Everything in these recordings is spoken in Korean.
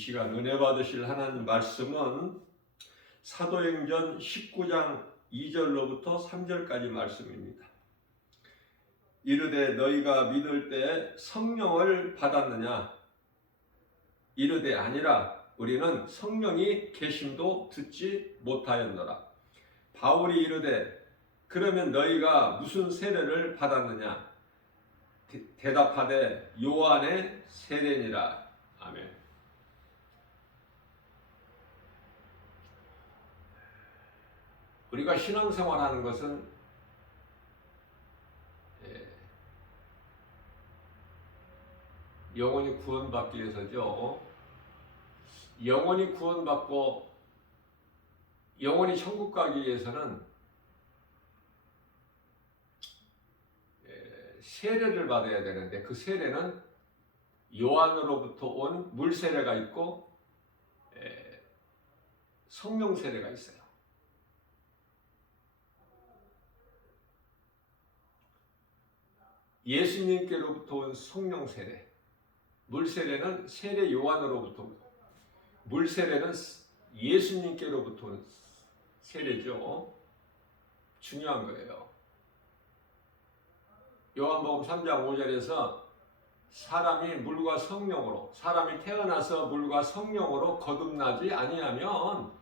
시간 은혜 받으실 하나님 말씀은 사도행전 19장 2절로부터 3절까지 말씀입니다. 이르되 너희가 믿을 때 성령을 받았느냐? 이르되 아니라 우리는 성령이 계심도 듣지 못하였노라. 바울이 이르되 그러면 너희가 무슨 세례를 받았느냐? 대답하되 요한의 세례니라. 아멘. 우리가 신앙생활하는 것은 영원히 구원받기 위해서죠. 영원히 구원받고 영원히 천국 가기 위해서는 세례를 받아야 되는데, 그 세례는 요한으로부터 온 물세례가 있고 성령 세례가 있어요. 예수님께로부터 온 성령 세례, 물세례는 세례 요한으로부터, 물세례는 예수님께로부터 온 세례죠. 중요한 거예요. 요한복음 3장 5절에서 사람이 물과 성령으로, 사람이 태어나서 물과 성령으로 거듭나지 아니하면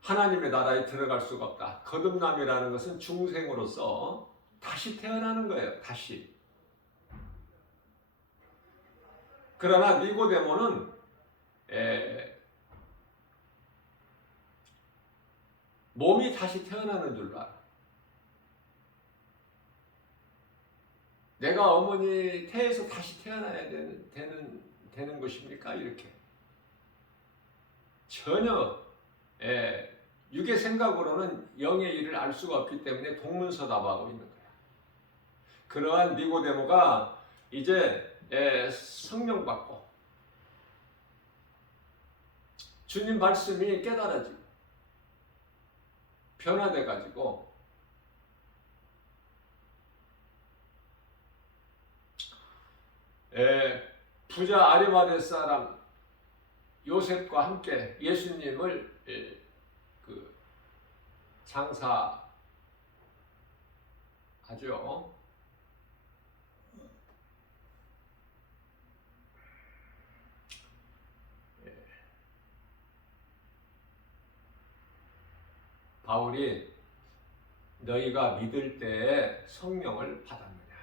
하나님의 나라에 들어갈 수가 없다. 거듭남이라는 것은 중생으로서 다시 태어나는 거예요. 다시. 그러나 니고데모는 몸이 다시 태어나는 줄 알아. 내가 어머니 태에서 다시 태어나야 되는 것입니까? 이렇게. 전혀 육의 생각으로는 영의 일을 알 수가 없기 때문에 동문서답하고 있는 거야. 그러한 니고데모가 이제 성령 받고 주님 말씀이 깨달아지고 변화돼 가지고 부자 아리마대 사람 요셉과 함께 예수님을 장사하죠. 바울이 너희가 믿을 때에 성령을 받았느냐?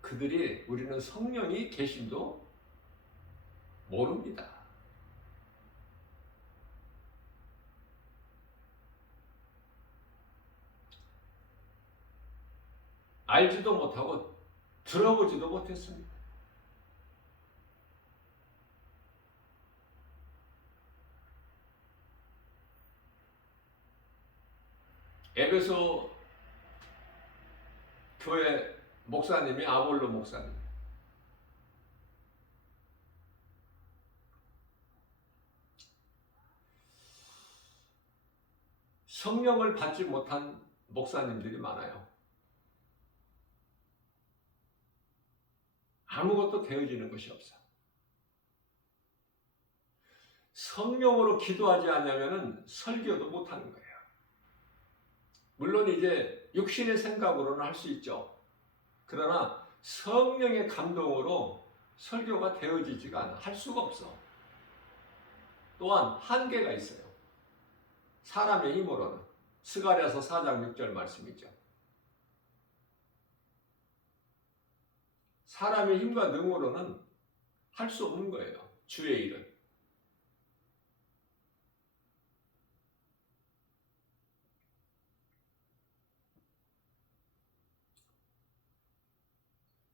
그들이 우리는 성령이 계심도 모릅니다. 알지도 못하고 들어보지도 못했습니다. 에베소 교회 목사님이 아볼로 목사님. 성령을 받지 못한 목사님들이 많아요. 아무것도 되어지는 것이 없어. 성령으로 기도하지 않으면 설교도 못하는 거예요. 물론 이제 육신의 생각으로는 할 수 있죠. 그러나 성령의 감동으로 설교가 되어지지가 않아. 할 수가 없어. 또한 한계가 있어요. 사람의 힘으로는. 스가랴서 4장 6절 말씀이죠. 사람의 힘과 능으로는 할 수 없는 거예요. 주의 일은.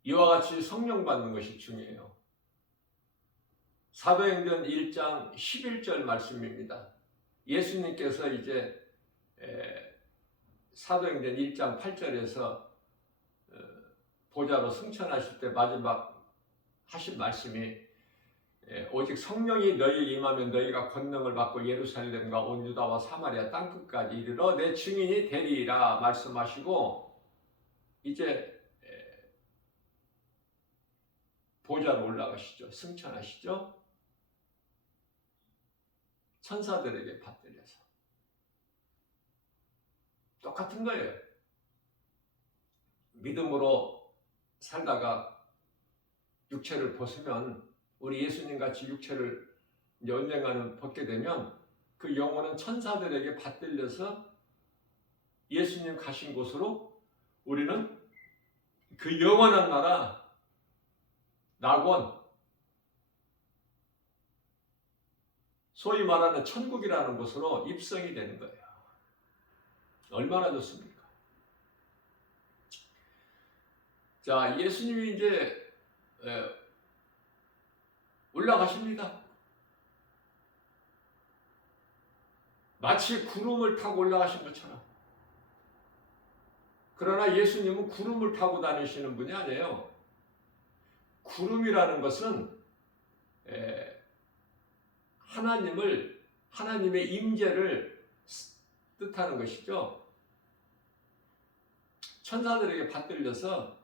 이와 같이 성령 받는 것이 중요해요. 사도행전 1장 11절 말씀입니다. 예수님께서 이제 사도행전 1장 8절에서 보좌로 승천하실 때 마지막 하신 말씀이 오직 성령이 너희에 임하면 너희가 권능을 받고 예루살렘과 온 유다와 사마리아 땅끝까지 이르러 내 증인이 되리라 말씀하시고 이제 보좌로 올라가시죠. 승천하시죠. 천사들에게 받들려서. 똑같은 거예요. 믿음으로 살다가 육체를 벗으면, 우리 예수님 같이 육체를 언젠가는 벗게 되면 그 영혼은 천사들에게 받들려서 예수님 가신 곳으로 우리는 그 영원한 나라, 낙원, 소위 말하는 천국이라는 곳으로 입성이 되는 거예요. 얼마나 좋습니까? 자, 예수님이 이제 올라가십니다. 마치 구름을 타고 올라가신 것처럼. 그러나 예수님은 구름을 타고 다니시는 분이 아니에요. 구름이라는 것은 하나님의 임재를 뜻하는 것이죠. 천사들에게 받들려서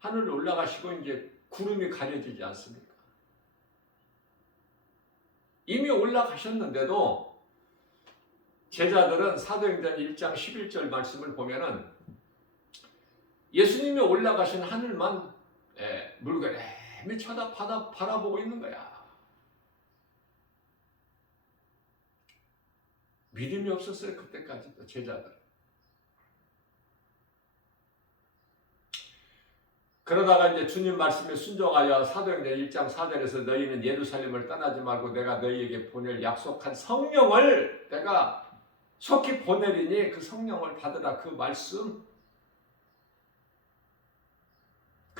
하늘로 올라가시고 이제 구름이 가려지지 않습니까? 이미 올라가셨는데도 제자들은 사도행전 1장 11절 말씀을 보면은 예수님이 올라가신 하늘만 물그레미 바라보고 있는 거야. 믿음이 없었어요. 그때까지도 제자들. 그러다가 이제 주님 말씀에 순종하여 사도행전 1장 4절에서 너희는 예루살렘을 떠나지 말고 내가 너희에게 보낼 약속한 성령을 내가 속히 보내리니 그 성령을 받으라. 그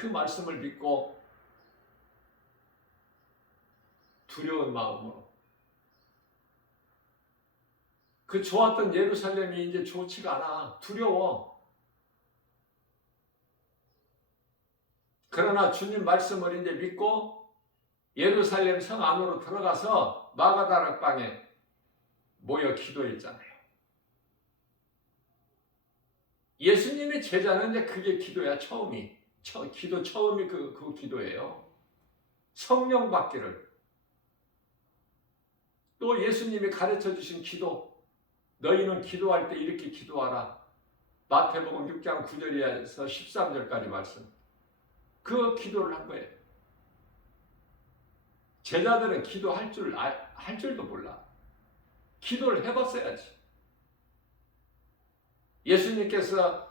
말씀을 믿고 두려운 마음으로, 그 좋았던 예루살렘이 이제 좋지가 않아. 두려워. 그러나 주님 말씀을 이제 믿고 예루살렘 성 안으로 들어가서 마가다락방에 모여 기도했잖아요. 예수님의 제자는 이제 그게 기도야. 처음이 그 기도예요. 성령 받기를. 또 예수님이 가르쳐 주신 기도, 너희는 기도할 때 이렇게 기도하라. 마태복음 6장 9절에서 13절까지 말씀. 그 기도를 한 거예요. 제자들은 기도할 줄도 몰라. 기도를 해봤어야지. 예수님께서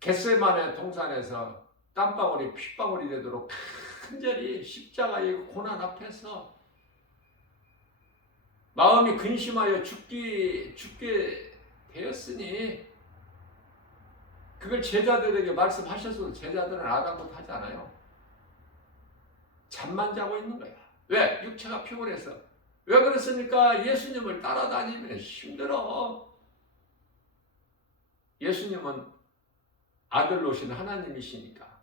겟세마네 동산에서 땀방울이 핏방울이 되도록 간절히 십자가의 고난 앞에서 마음이 근심하여 죽게 되었으니 그걸 제자들에게 말씀하셔서 제자들은 아랑곳하지 않아요. 잠만 자고 있는 거야. 왜? 육체가 피곤해서. 왜 그렇습니까? 예수님을 따라다니면 힘들어. 예수님은 아들로 오신 하나님이시니까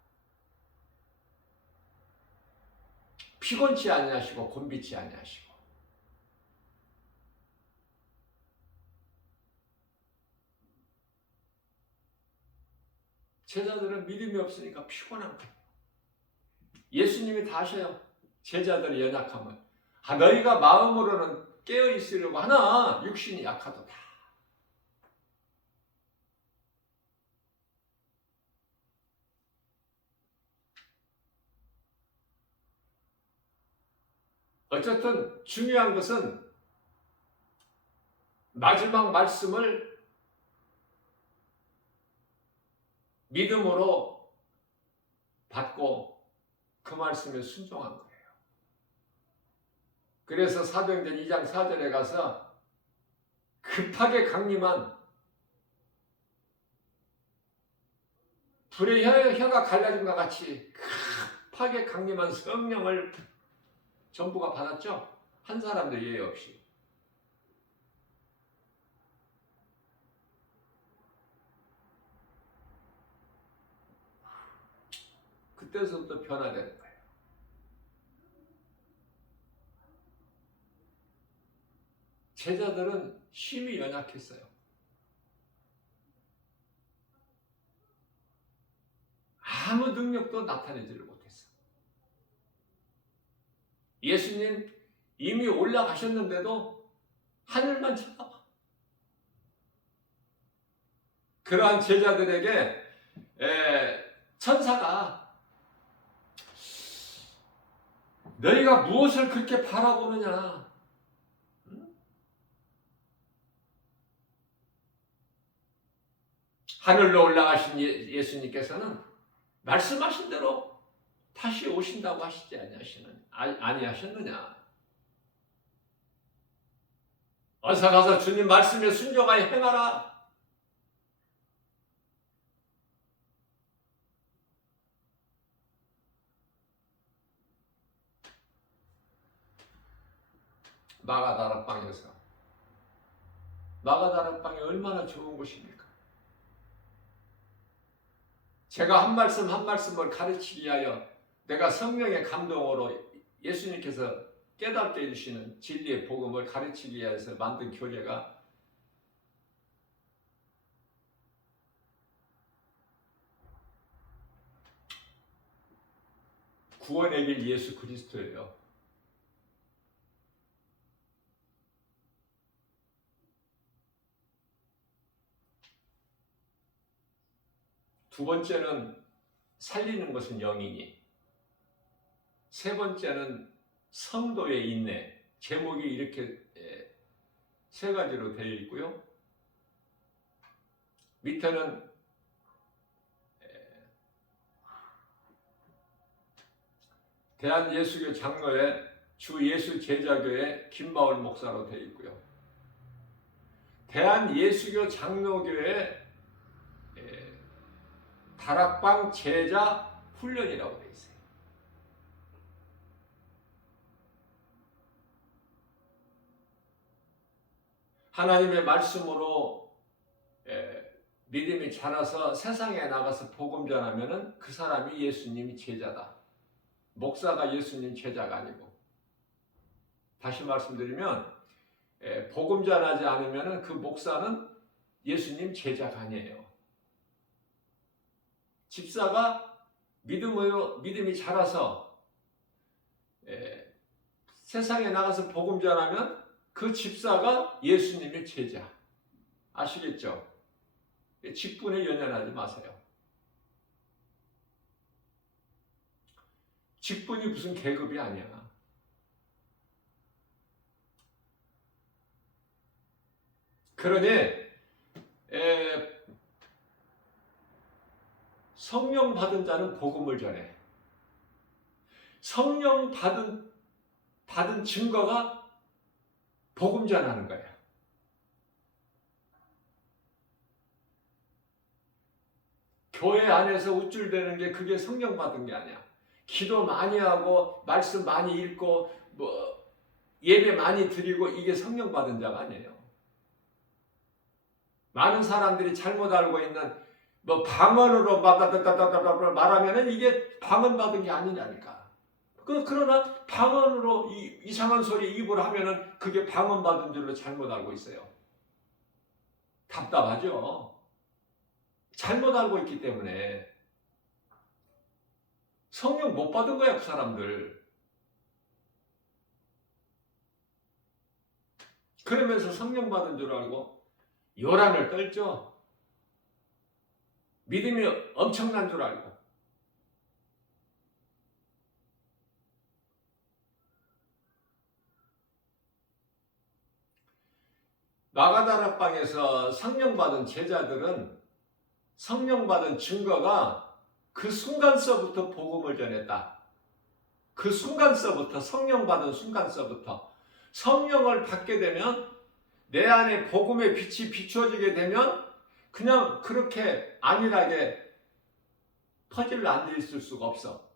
피곤치 아니하시고 곤비치 아니하시고. 제자들은 믿음이 없으니까 피곤한 거예요. 예수님이 다 아셔요. 제자들의 연약함을. 너희가 마음으로는 깨어 있으려고 하나 육신이 약하도다. 어쨌든 중요한 것은 마지막 말씀을 믿음으로 받고 그 말씀에 순종한 거예요. 그래서 사도행전 2장 4절에 가서 급하게 강림한 불의 혀가 갈라짐과 같이 급하게 강림한 성령을 전부가 받았죠. 한 사람도 예외 없이. 그때서부터 변화되는 거예요. 제자들은 심히 연약했어요. 능력도 나타내지를 못했어. 예수님 이미 올라가셨는데도 하늘만 쳐다봐. 그러한 제자들에게 천사가 너희가 무엇을 그렇게 바라보느냐? 하늘로 올라가신 예수님께서는 말씀하신 대로 다시 오신다고 하시지 아니하셨느냐? 어서 가서 주님 말씀에 순종하여 행하라. 마가다락방이 얼마나 좋은 곳입니까? 제가 한 말씀 한 말씀을 가르치기 위하여 내가 성령의 감동으로 예수님께서 깨닫게 해주시는 진리의 복음을 가르치기 위해서 만든 교회가 구원의 길 예수 그리스도예요. 두 번째는 살리는 것은 영이니, 세 번째는 성도의 인내. 제목이 이렇게 세 가지로 되어 있고요. 밑에는 대한예수교 장로회 주 예수 제자교회 김마을 목사로 되어 있고요. 대한예수교 장로교회 다락방 제자 훈련이라고 되어 있어요. 하나님의 말씀으로 믿음이 자라서 세상에 나가서 복음 전하면은 그 사람이 예수님이 제자다. 목사가 예수님 제자가 아니고. 다시 말씀드리면 복음 전하지 않으면은 그 목사는 예수님 제자가 아니에요. 집사가 믿음이 자라서 세상에 나가서 복음 전하면 그 집사가 예수님의 제자. 아시겠죠? 직분에 연연하지 마세요. 직분이 무슨 계급이 아니야. 그러니 성령 받은 자는 복음을 전해. 성령 받은 증거가 복음 전하는 거야. 교회 안에서 우쭐대는 게 그게 성령 받은 게 아니야. 기도 많이 하고 말씀 많이 읽고 예배 많이 드리고 이게 성령 받은 자가 아니에요. 많은 사람들이 잘못 알고 있는 방언으로 말하면은 이게 방언 받은 게 아니냐니까. 그러나 방언으로 이상한 소리 입으로 하면은 그게 방언 받은 줄로 잘못 알고 있어요. 답답하죠. 잘못 알고 있기 때문에 성령 못 받은 거야, 그 사람들. 그러면서 성령 받은 줄 알고 요란을 떨죠. 믿음이 엄청난 줄 알고. 마가다락방에서 성령 받은 제자들은 성령 받은 증거가 그 순간서부터 복음을 전했다. 그 순간서부터, 성령 받은 순간서부터 성령을 받게 되면 내 안에 복음의 빛이 비춰지게 되면 그냥 그렇게 안일하게 퍼즐로 앉아있을 수가 없어.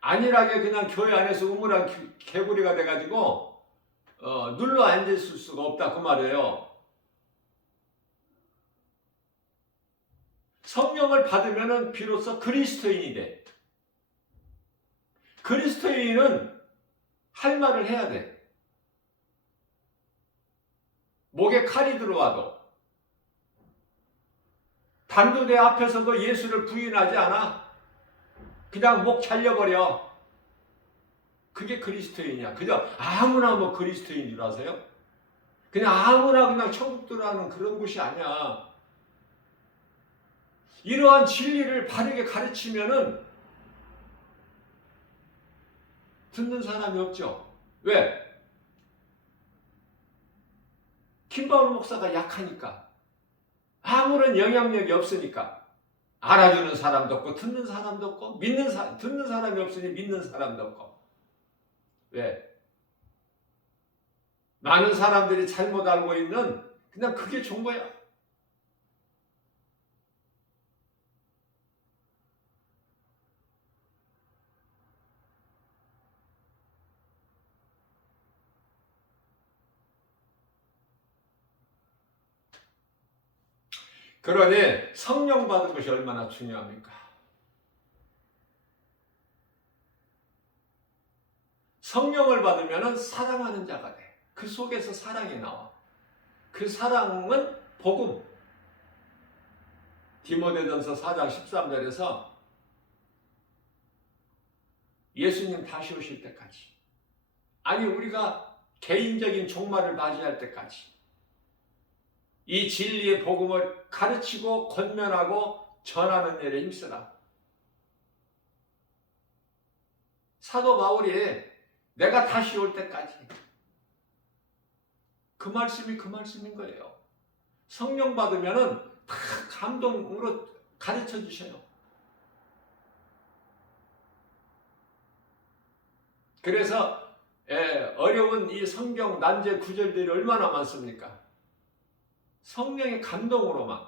안일하게 그냥 교회 안에서 우물한 개구리가 돼가지고 눌러 앉아있을 수가 없다 그 말이에요. 성령을 받으면 비로소 그리스도인이 돼. 그리스도인은 할 말을 해야 돼. 목에 칼이 들어와도 단두대 앞에서도 예수를 부인하지 않아. 그냥 목 잘려버려. 그게 그리스도인이야. 그저 아무나 뭐 그리스도인 줄 아세요? 그냥 아무나 그냥 천국 들어가는 그런 곳이 아니야. 이러한 진리를 바르게 가르치면은 듣는 사람이 없죠. 왜? 김바울 목사가 약하니까. 아무런 영향력이 없으니까. 알아주는 사람도 없고 듣는 사람도 없고 듣는 사람이 없으니 믿는 사람도 없고. 왜? 많은 사람들이 잘못 알고 있는 그냥 그게 좋은 거야. 그러니 성령 받은 것이 얼마나 중요합니까? 성령을 받으면 사랑하는 자가 돼. 그 속에서 사랑이 나와. 그 사랑은 복음. 디모데전서 4장 13절에서 예수님 다시 오실 때까지, 아니 우리가 개인적인 종말을 맞이할 때까지 이 진리의 복음을 가르치고 권면하고 전하는 일에 힘쓰라. 사도 바울이 내가 다시 올 때까지, 그 말씀이 그 말씀인 거예요. 성령 받으면은 다 감동으로 가르쳐 주셔요. 그래서 어려운 이 성경 난제 구절들이 얼마나 많습니까? 성령의 감동으로만.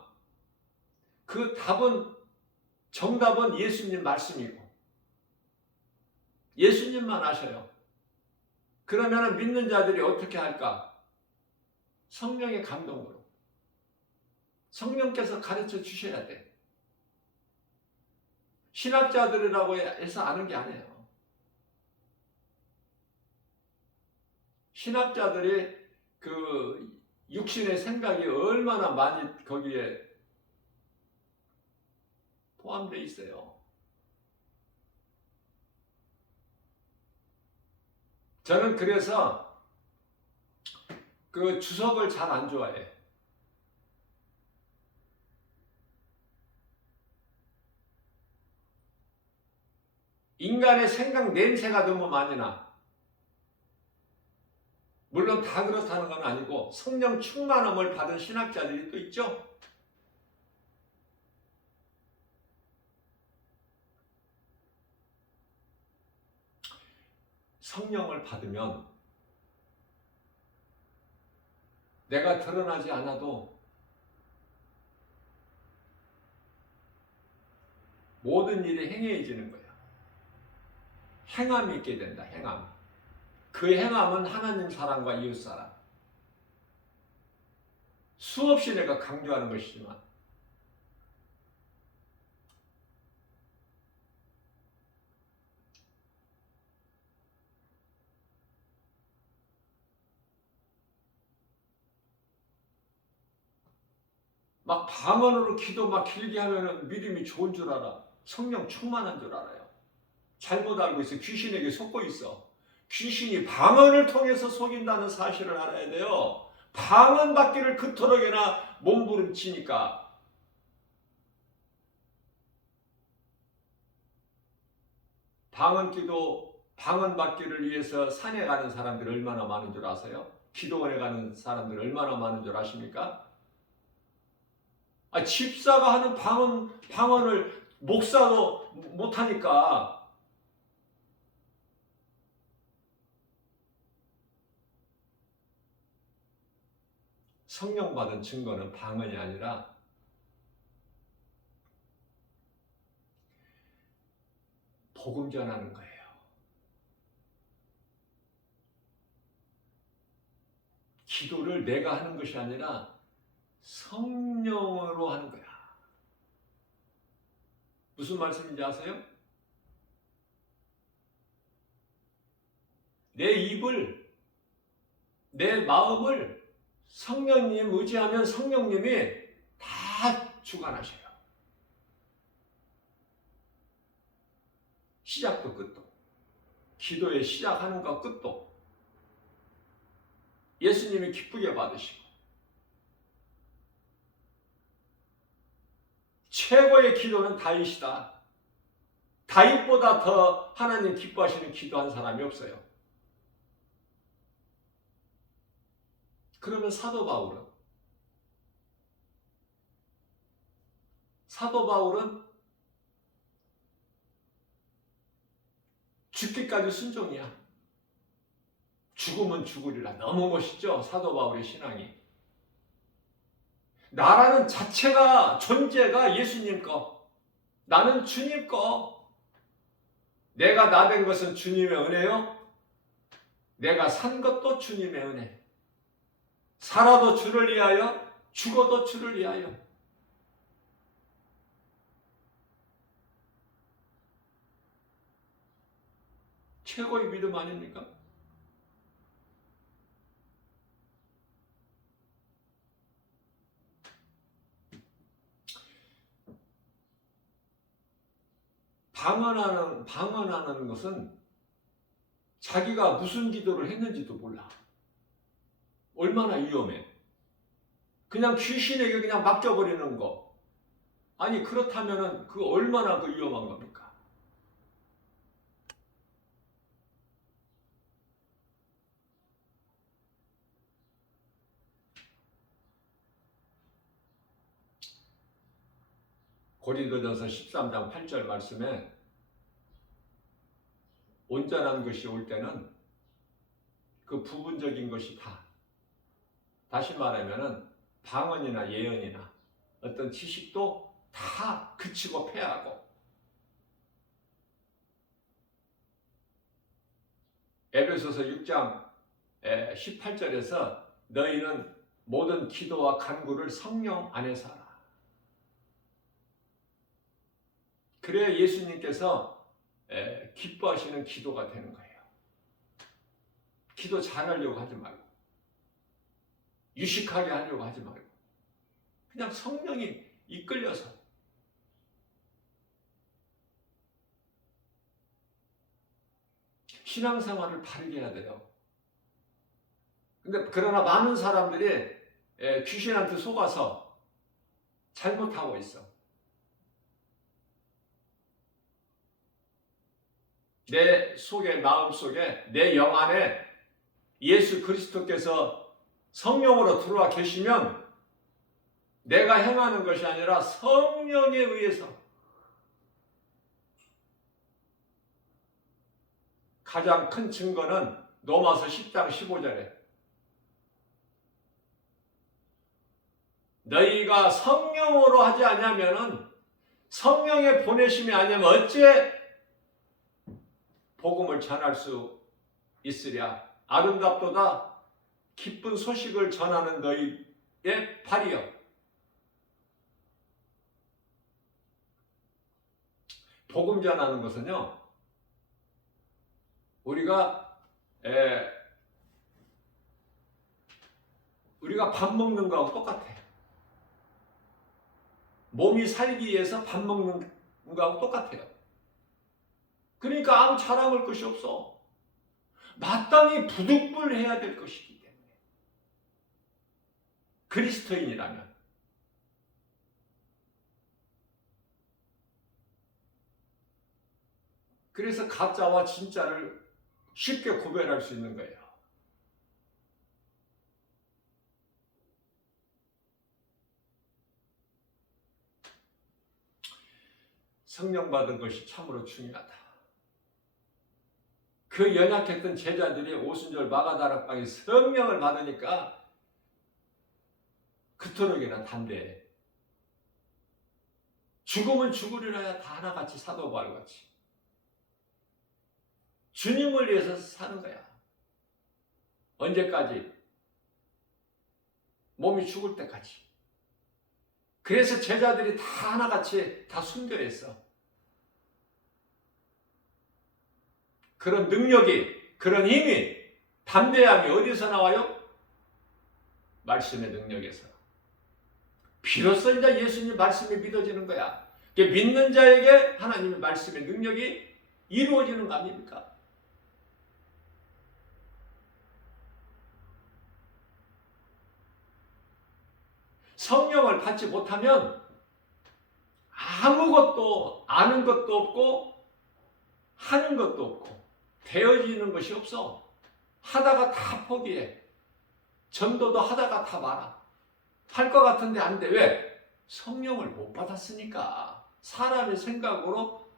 그 답은, 정답은 예수님 말씀이고 예수님만 아셔요. 그러면 믿는 자들이 어떻게 할까? 성령의 감동으로. 성령께서 가르쳐 주셔야 돼. 신학자들이라고 해서 아는 게 아니에요. 신학자들이 그 육신의 생각이 얼마나 많이 거기에 포함되어 있어요. 저는 그래서 그 주석을 잘 안 좋아해. 인간의 생각 냄새가 너무 많이 나. 물론 다 그렇다는 건 아니고 성령 충만함을 받은 신학자들이 또 있죠. 성령을 받으면 내가 드러나지 않아도 모든 일이 행해지는 거야. 행함이 있게 된다. 행함. 그 행함은 하나님 사랑과 이웃 사랑. 수없이 내가 강조하는 것이지만 막 방언으로 기도 막 길게 하면은 믿음이 좋은 줄 알아. 성령 충만한 줄 알아요. 잘못 알고 있어. 귀신에게 속고 있어. 귀신이 방언을 통해서 속인다는 사실을 알아야 돼요. 방언 받기를 그토록이나 몸부림치니까. 방언 기도, 방언 받기를 위해서 산에 가는 사람들 얼마나 많은 줄 아세요? 기도원에 가는 사람들 얼마나 많은 줄 아십니까? 집사가 하는 방언을 목사도 못하니까. 성령 받은 증거는 방언이 아니라 복음 전하는 거예요. 기도를 내가 하는 것이 아니라 성령으로 하는 거야. 무슨 말씀인지 아세요? 내 입을, 내 마음을 성령님 의지하면 성령님이 다 주관하셔요. 시작도 끝도, 기도의 시작하는 것 끝도 예수님이 기쁘게 받으시고 최고의 기도는 다윗이다. 다윗보다 더 하나님 기뻐하시는 기도한 사람이 없어요. 그러면 사도 바울은 죽기까지 순종이야. 죽으면 죽으리라. 너무 멋있죠? 사도 바울의 신앙이. 나라는 자체가, 존재가 예수님 거. 나는 주님 거. 내가 나 된 것은 주님의 은혜요. 내가 산 것도 주님의 은혜. 살아도 주를 위하여, 죽어도 주를 위하여. 최고의 믿음 아닙니까? 방언하는 것은 자기가 무슨 기도를 했는지도 몰라. 얼마나 위험해. 그냥 귀신에게 그냥 맡겨버리는 거. 아니 그렇다면은 그 얼마나 그 위험한 겁니까? 고린도전서 13장 8절 말씀에 온전한 것이 올 때는 그 부분적인 것이 다시 말하면은 방언이나 예언이나 어떤 지식도 다 그치고 패하고, 에베소서 6장 18절에서 너희는 모든 기도와 간구를 성령 안에서 하라. 그래야 예수님께서 기뻐하시는 기도가 되는 거예요. 기도 잘하려고 하지 말고, 유식하게 하려고 하지 말고, 그냥 성령이 이끌려서. 신앙생활을 바르게 해야 돼요. 그러나 많은 사람들이 귀신한테 속아서 잘못하고 있어. 내 속에, 마음 속에, 내 영 안에 예수 그리스도께서 성령으로 들어와 계시면 내가 행하는 것이 아니라 성령에 의해서. 가장 큰 증거는 로마서 10장 15절에 너희가 성령으로 하지 않으면은, 성령의 보내심이 아니면 어찌 복음을 전할 수 있으랴. 아름답도다 기쁜 소식을 전하는 너희의 발이여. 복음 전하는 것은요, 우리가 밥 먹는 거하고 똑같아. 몸이 살기 위해서 밥 먹는 거하고 똑같아요. 그러니까 아무 자랑할 것이 없어. 마땅히 부득불해야 될 것이기 때문에. 그리스도인이라면. 그래서 가짜와 진짜를 쉽게 구별할 수 있는 거예요. 성령 받은 것이 참으로 중요하다. 그 연약했던 제자들이 오순절 마가다락방에 성령을 받으니까 그토록이나 담대해. 죽으면 죽으리라야 다 하나같이, 사도 바울같이 주님을 위해서 사는 거야. 언제까지? 몸이 죽을 때까지. 그래서 제자들이 다 하나같이 다 순교했어. 그런 능력이, 그런 힘이, 담대함이 어디서 나와요? 말씀의 능력에서. 비로소 이제 예수님 말씀이 믿어지는 거야. 믿는 자에게 하나님의 말씀의 능력이 이루어지는 거 아닙니까? 성령을 받지 못하면 아무것도 아는 것도 없고 하는 것도 없고 되어지는 것이 없어. 하다가 다 포기해. 전도도 하다가 다 말아. 할 것 같은데 안 돼. 왜? 성령을 못 받았으니까. 사람의 생각으로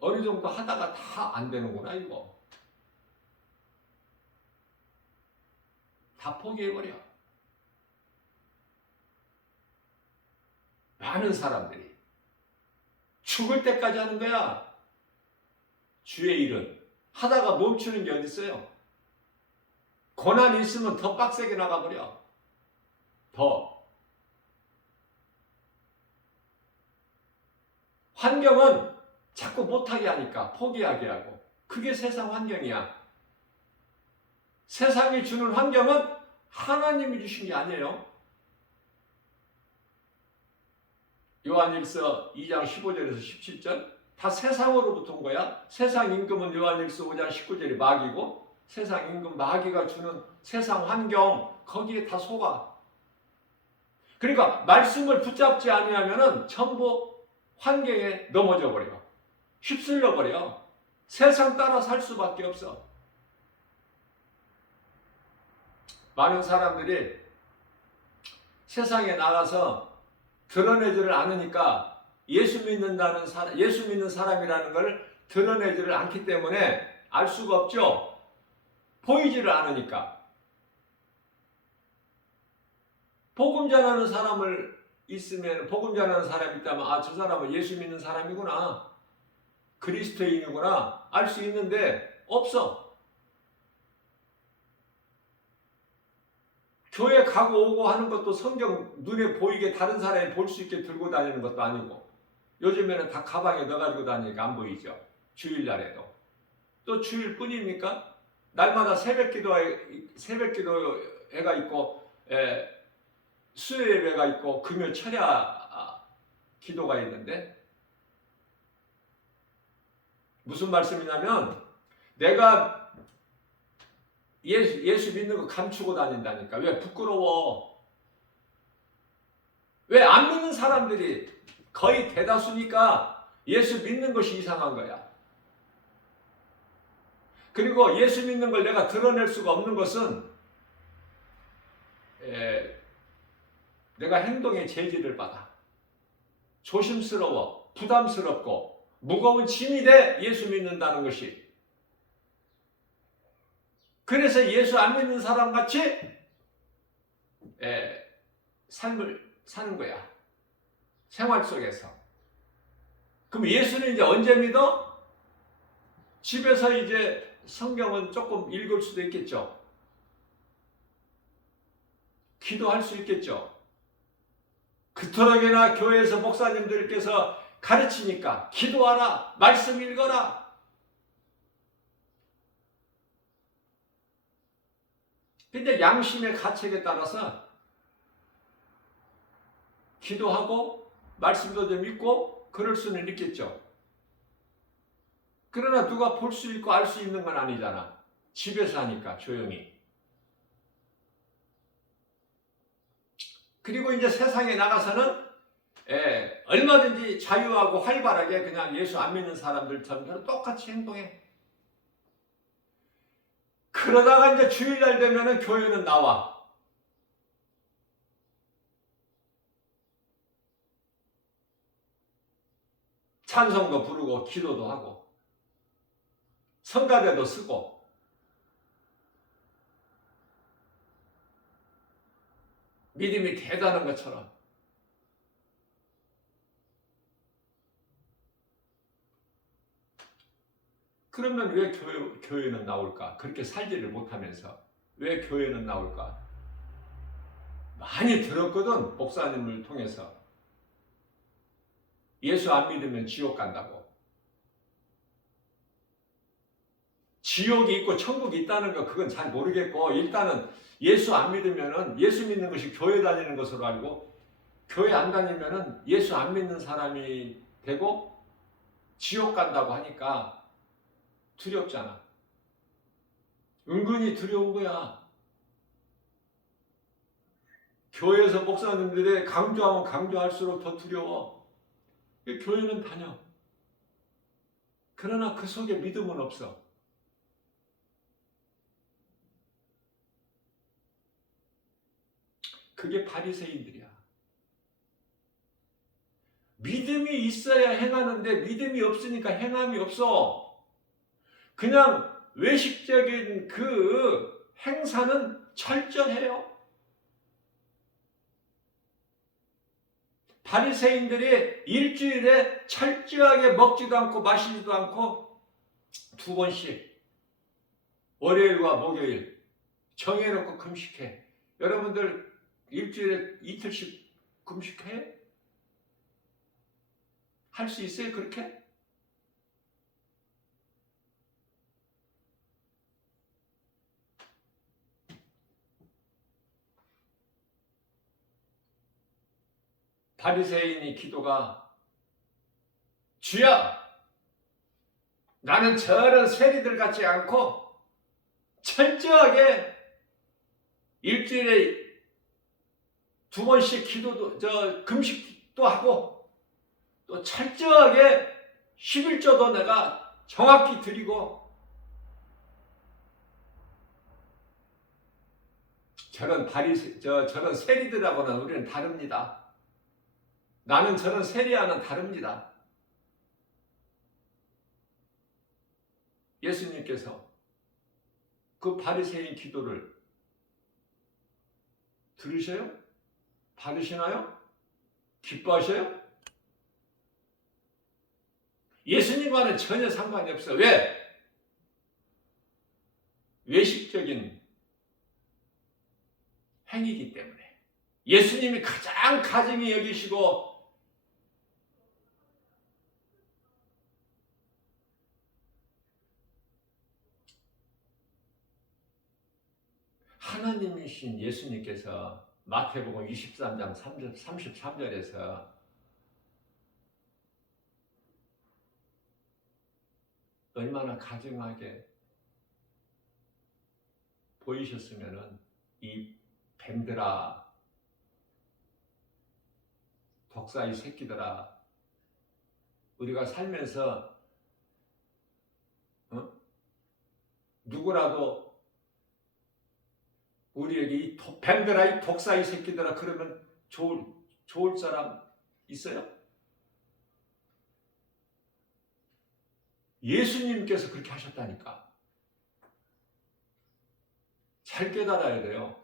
어느 정도 하다가 다 안 되는구나 이거. 다 포기해버려. 많은 사람들이 죽을 때까지 하는 거야. 주의 일은 하다가 멈추는 게 어디 있어요? 고난이 있으면 더 빡세게 나가버려. 더. 환경은 자꾸 못하게 하니까 포기하게 하고. 그게 세상 환경이야. 세상이 주는 환경은 하나님이 주신 게 아니에요. 요한일서 2장 15절에서 17절 다 세상으로부터 온 거야. 세상 임금은 요한일서 5장 19절이 마귀고 세상 임금 마귀가 주는 세상 환경 거기에 다 속아. 그러니까 말씀을 붙잡지 아니하면은 전부 환경에 넘어져 버려. 휩쓸려 버려. 세상 따라 살 수밖에 없어. 많은 사람들이 세상에 나가서 드러내지를 않으니까 예수 믿는 사람이라는 걸 드러내지를 않기 때문에 알 수가 없죠. 보이지를 않으니까. 복음 전하는 사람을 있으면 복음 전하는 사람이 있다면 아, 저 사람은 예수 믿는 사람이구나. 그리스도인이구나. 알 수 있는데 없어. 교회 가고 오고 하는 것도 성경 눈에 보이게 다른 사람이 볼 수 있게 들고 다니는 것도 아니고 요즘에는 다 가방에 넣어가지고 다니니까 안 보이죠. 주일날에도. 또 주일뿐입니까? 날마다 새벽기도회가 있고 수요예배가 있고 금요 철야 기도가 있는데 무슨 말씀이냐면 내가 예수 믿는 거 감추고 다닌다니까. 왜? 부끄러워. 왜? 안 믿는 사람들이 거의 대다수니까 예수 믿는 것이 이상한 거야. 그리고 예수 믿는 걸 내가 드러낼 수가 없는 것은 내가 행동에 제지를 받아. 조심스러워. 부담스럽고 무거운 짐이 돼. 예수 믿는다는 것이. 그래서 예수 안 믿는 사람같이 삶을 사는 거야. 생활 속에서. 그럼 예수는 이제 언제 믿어? 집에서 이제 성경은 조금 읽을 수도 있겠죠. 기도할 수 있겠죠. 그토록이나 교회에서 목사님들께서 가르치니까 기도하라, 말씀 읽어라. 근데 양심의 가책에 따라서 기도하고 말씀도 좀 읽고 그럴 수는 있겠죠. 그러나 누가 볼 수 있고 알 수 있는 건 아니잖아. 집에서 하니까 조용히. 그리고 이제 세상에 나가서는 얼마든지 자유하고 활발하게 그냥 예수 안 믿는 사람들처럼 똑같이 행동해. 그러다가 이제 주일날 되면은 교회는 나와. 찬송도 부르고 기도도 하고 성가대도 쓰고 믿음이 대단한 것처럼. 그러면 왜 교회는 나올까? 그렇게 살지를 못하면서 왜 교회는 나올까? 많이 들었거든. 목사님을 통해서. 예수 안 믿으면 지옥 간다고. 지옥이 있고 천국이 있다는 거 그건 잘 모르겠고 일단은 예수 안 믿으면은 예수 믿는 것이 교회 다니는 것으로 알고 교회 안 다니면은 예수 안 믿는 사람이 되고 지옥 간다고 하니까 두렵잖아. 은근히 두려운 거야. 교회에서 목사님들이 강조하면 강조할수록 더 두려워. 교회는 다녀. 그러나 그 속에 믿음은 없어. 그게 바리새인들이야. 믿음이 있어야 행하는데 믿음이 없으니까 행함이 없어. 그냥 외식적인 그 행사는 철저해요. 바리새인들이 일주일에 철저하게 먹지도 않고 마시지도 않고 2번씩 월요일과 목요일 정해놓고 금식해. 여러분들 일주일에 이틀씩 금식해? 할 수 있어요 그렇게? 바리새인이 기도가 주여 나는 저런 세리들 같지 않고 철저하게 일주일에 2번씩 기도도 금식도 하고 또 철저하게 11조도 내가 정확히 드리고 저런 세리들하고는 우리는 다릅니다. 나는 저런 세리와는 다릅니다. 예수님께서 그 바리새인 기도를 들으셔요? 받으시나요? 기뻐하셔요? 예수님과는 전혀 상관이 없어요. 왜? 외식적인 행위이기 때문에. 예수님이 가장 가증히 여기시고 하나님이신 예수님께서 마태복음 23장 33절에서 얼마나 가증하게 보이셨으면은 이 뱀들아, 독사이 새끼들아, 우리가 살면서 누구라도 우리에게 이 뱀들아, 이 독사이 새끼들아 그러면 좋을 사람 있어요? 예수님께서 그렇게 하셨다니까. 잘 깨달아야 돼요.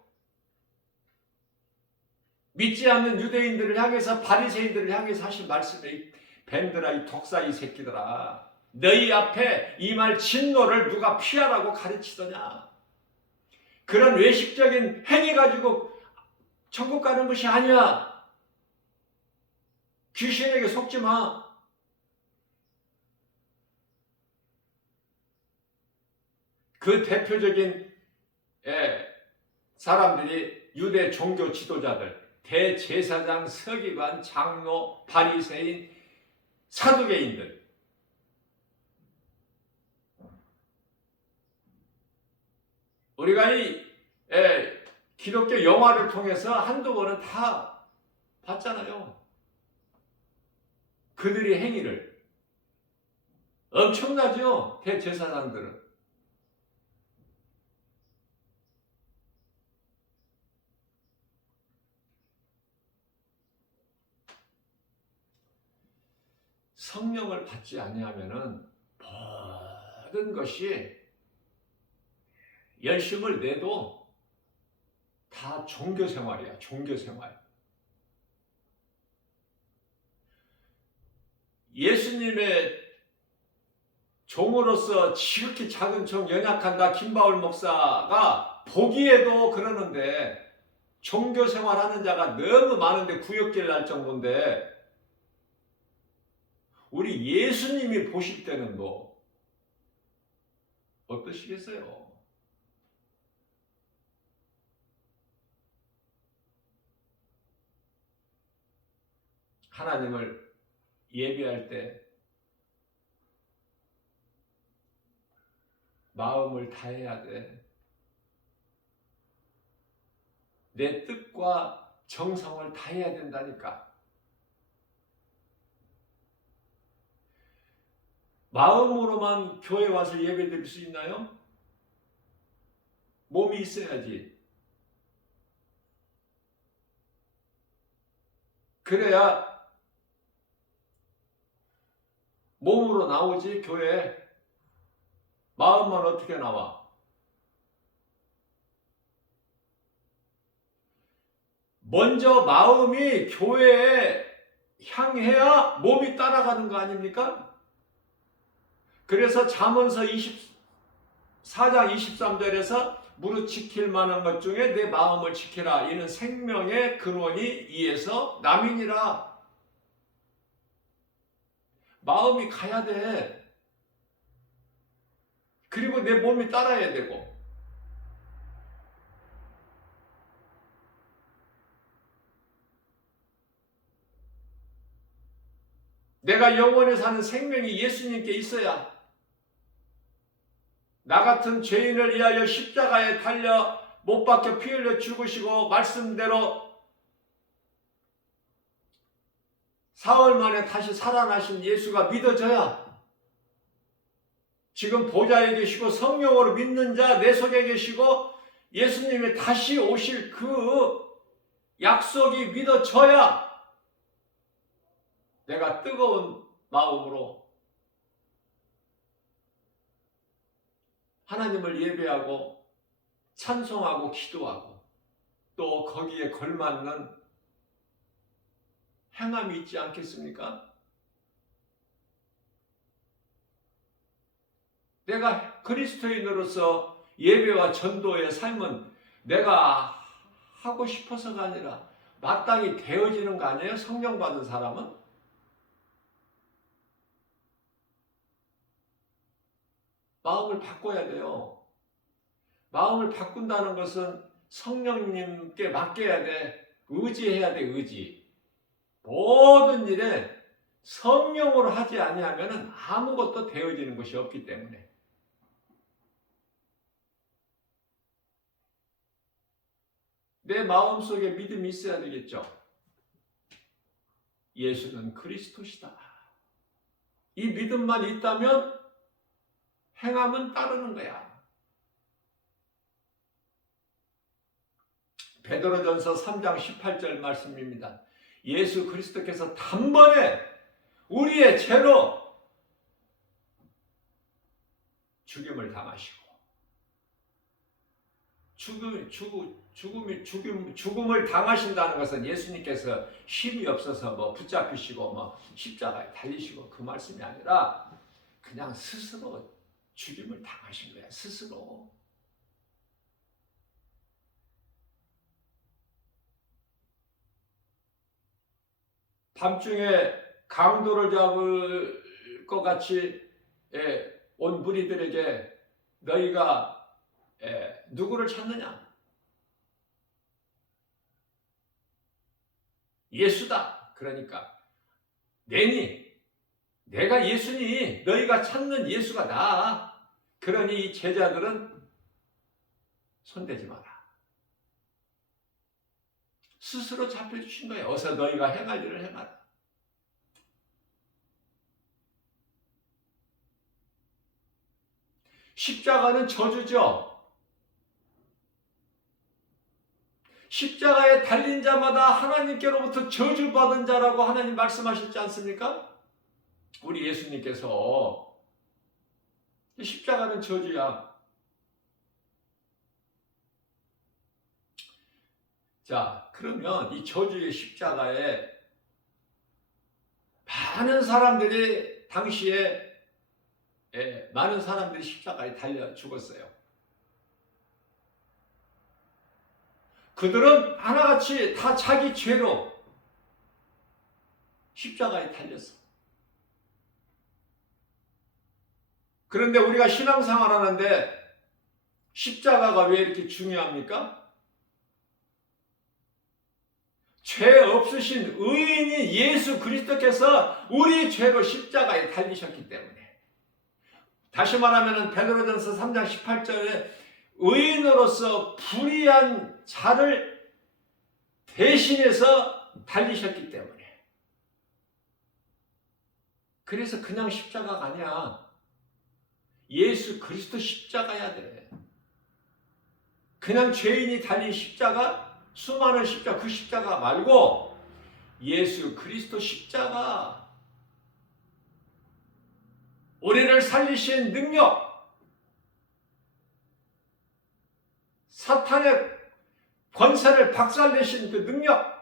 믿지 않는 유대인들을 향해서 바리새인들을 향해서 하신 말씀이 뱀들아 이 독사이 새끼들아 너희 앞에 이 말 진노를 누가 피하라고 가르치더냐. 그런 외식적인 행위 가지고 천국 가는 것이 아니야. 귀신에게 속지 마. 그 대표적인 사람들이 유대 종교 지도자들, 대제사장, 서기관, 장로, 바리새인, 사두개인들. 우리가 이 기독교 영화를 통해서 한두 번은 다 봤잖아요. 그들의 행위를. 엄청나죠? 대제사장들은. 성령을 받지 아니하면은 모든 것이 열심을 내도 다 종교생활이야. 종교생활. 예수님의 종으로서 지극히 작은 종 연약한 나 김바울 목사가 보기에도 그러는데 종교생활하는 자가 너무 많은데 구역질 날 정도인데 우리 예수님이 보실 때는 뭐 어떠시겠어요? 하나님을 예배할 때 마음을 다해야 돼. 내 뜻과 정성을 다해야 된다니까. 마음으로만 교회 와서 예배 드릴 수 있나요? 몸이 있어야지. 그래야 몸으로 나오지 교회에. 마음만 어떻게 나와? 먼저 마음이 교회에 향해야 몸이 따라가는 거 아닙니까? 그래서 잠언서 24장 23절에서 무릇 지킬 만한 것 중에 내 마음을 지키라. 이는 생명의 근원이 이에서 남이니라. 마음이 가야 돼. 그리고 내 몸이 따라야 되고. 내가 영원히 사는 생명이 예수님께 있어야 나 같은 죄인을 위하여 십자가에 달려 못 박혀 피 흘려 죽으시고 말씀대로 사흘 만에 다시 살아나신 예수가 믿어져야 지금 보좌에 계시고 성령으로 믿는 자 내 속에 계시고 예수님이 다시 오실 그 약속이 믿어져야 내가 뜨거운 마음으로 하나님을 예배하고 찬송하고 기도하고 또 거기에 걸맞는 행함이 있지 않겠습니까? 내가 그리스도인으로서 예배와 전도의 삶은 내가 하고 싶어서가 아니라 마땅히 되어지는 거 아니에요? 성령 받은 사람은? 마음을 바꿔야 돼요. 마음을 바꾼다는 것은 성령님께 맡겨야 돼. 의지해야 돼, 의지. 모든 일에 성령으로 하지 아니하면 아무것도 되어지는 것이 없기 때문에. 내 마음속에 믿음이 있어야 되겠죠. 예수는 그리스도시다. 이 믿음만 있다면 행함은 따르는 거야. 베드로전서 3장 18절 말씀입니다. 예수 그리스도께서 단번에 우리의 죄로 죽임을 당하시고 죽음을 당하신다는 것은 예수님께서 힘이 없어서 뭐 붙잡히시고 뭐 십자가에 달리시고 그 말씀이 아니라 그냥 스스로 죽임을 당하신 거야. 스스로. 밤중에 강도를 잡을 것 같이 온 무리들에게 너희가 누구를 찾느냐? 예수다. 그러니까 내가 예수니 너희가 찾는 예수가 나. 그러니 이 제자들은 손대지 마라. 스스로 잡혀주신 거예요. 어서 너희가 행할 일을 행하라. 십자가는 저주죠. 십자가에 달린 자마다 하나님께로부터 저주받은 자라고 하나님 말씀하셨지 않습니까? 우리 예수님께서 십자가는 저주야. 자, 그러면 이 저주의 십자가에 많은 사람들이 당시에 많은 사람들이 십자가에 달려 죽었어요. 그들은 하나같이 다 자기 죄로 십자가에 달렸어. 그런데 우리가 신앙생활 하는데 십자가가 왜 이렇게 중요합니까? 죄 없으신 의인인 예수 그리스도께서 우리 죄로 십자가에 달리셨기 때문에 다시 말하면 베드로전서 3장 18절에 의인으로서 불의한 자를 대신해서 달리셨기 때문에. 그래서 그냥 십자가가 아니야. 예수 그리스도 십자가야 돼. 그냥 죄인이 달린 십자가, 수많은 십자가, 그 십자가 말고 예수 그리스도 십자가, 우리를 살리신 능력, 사탄의 권세를 박살내신 그 능력,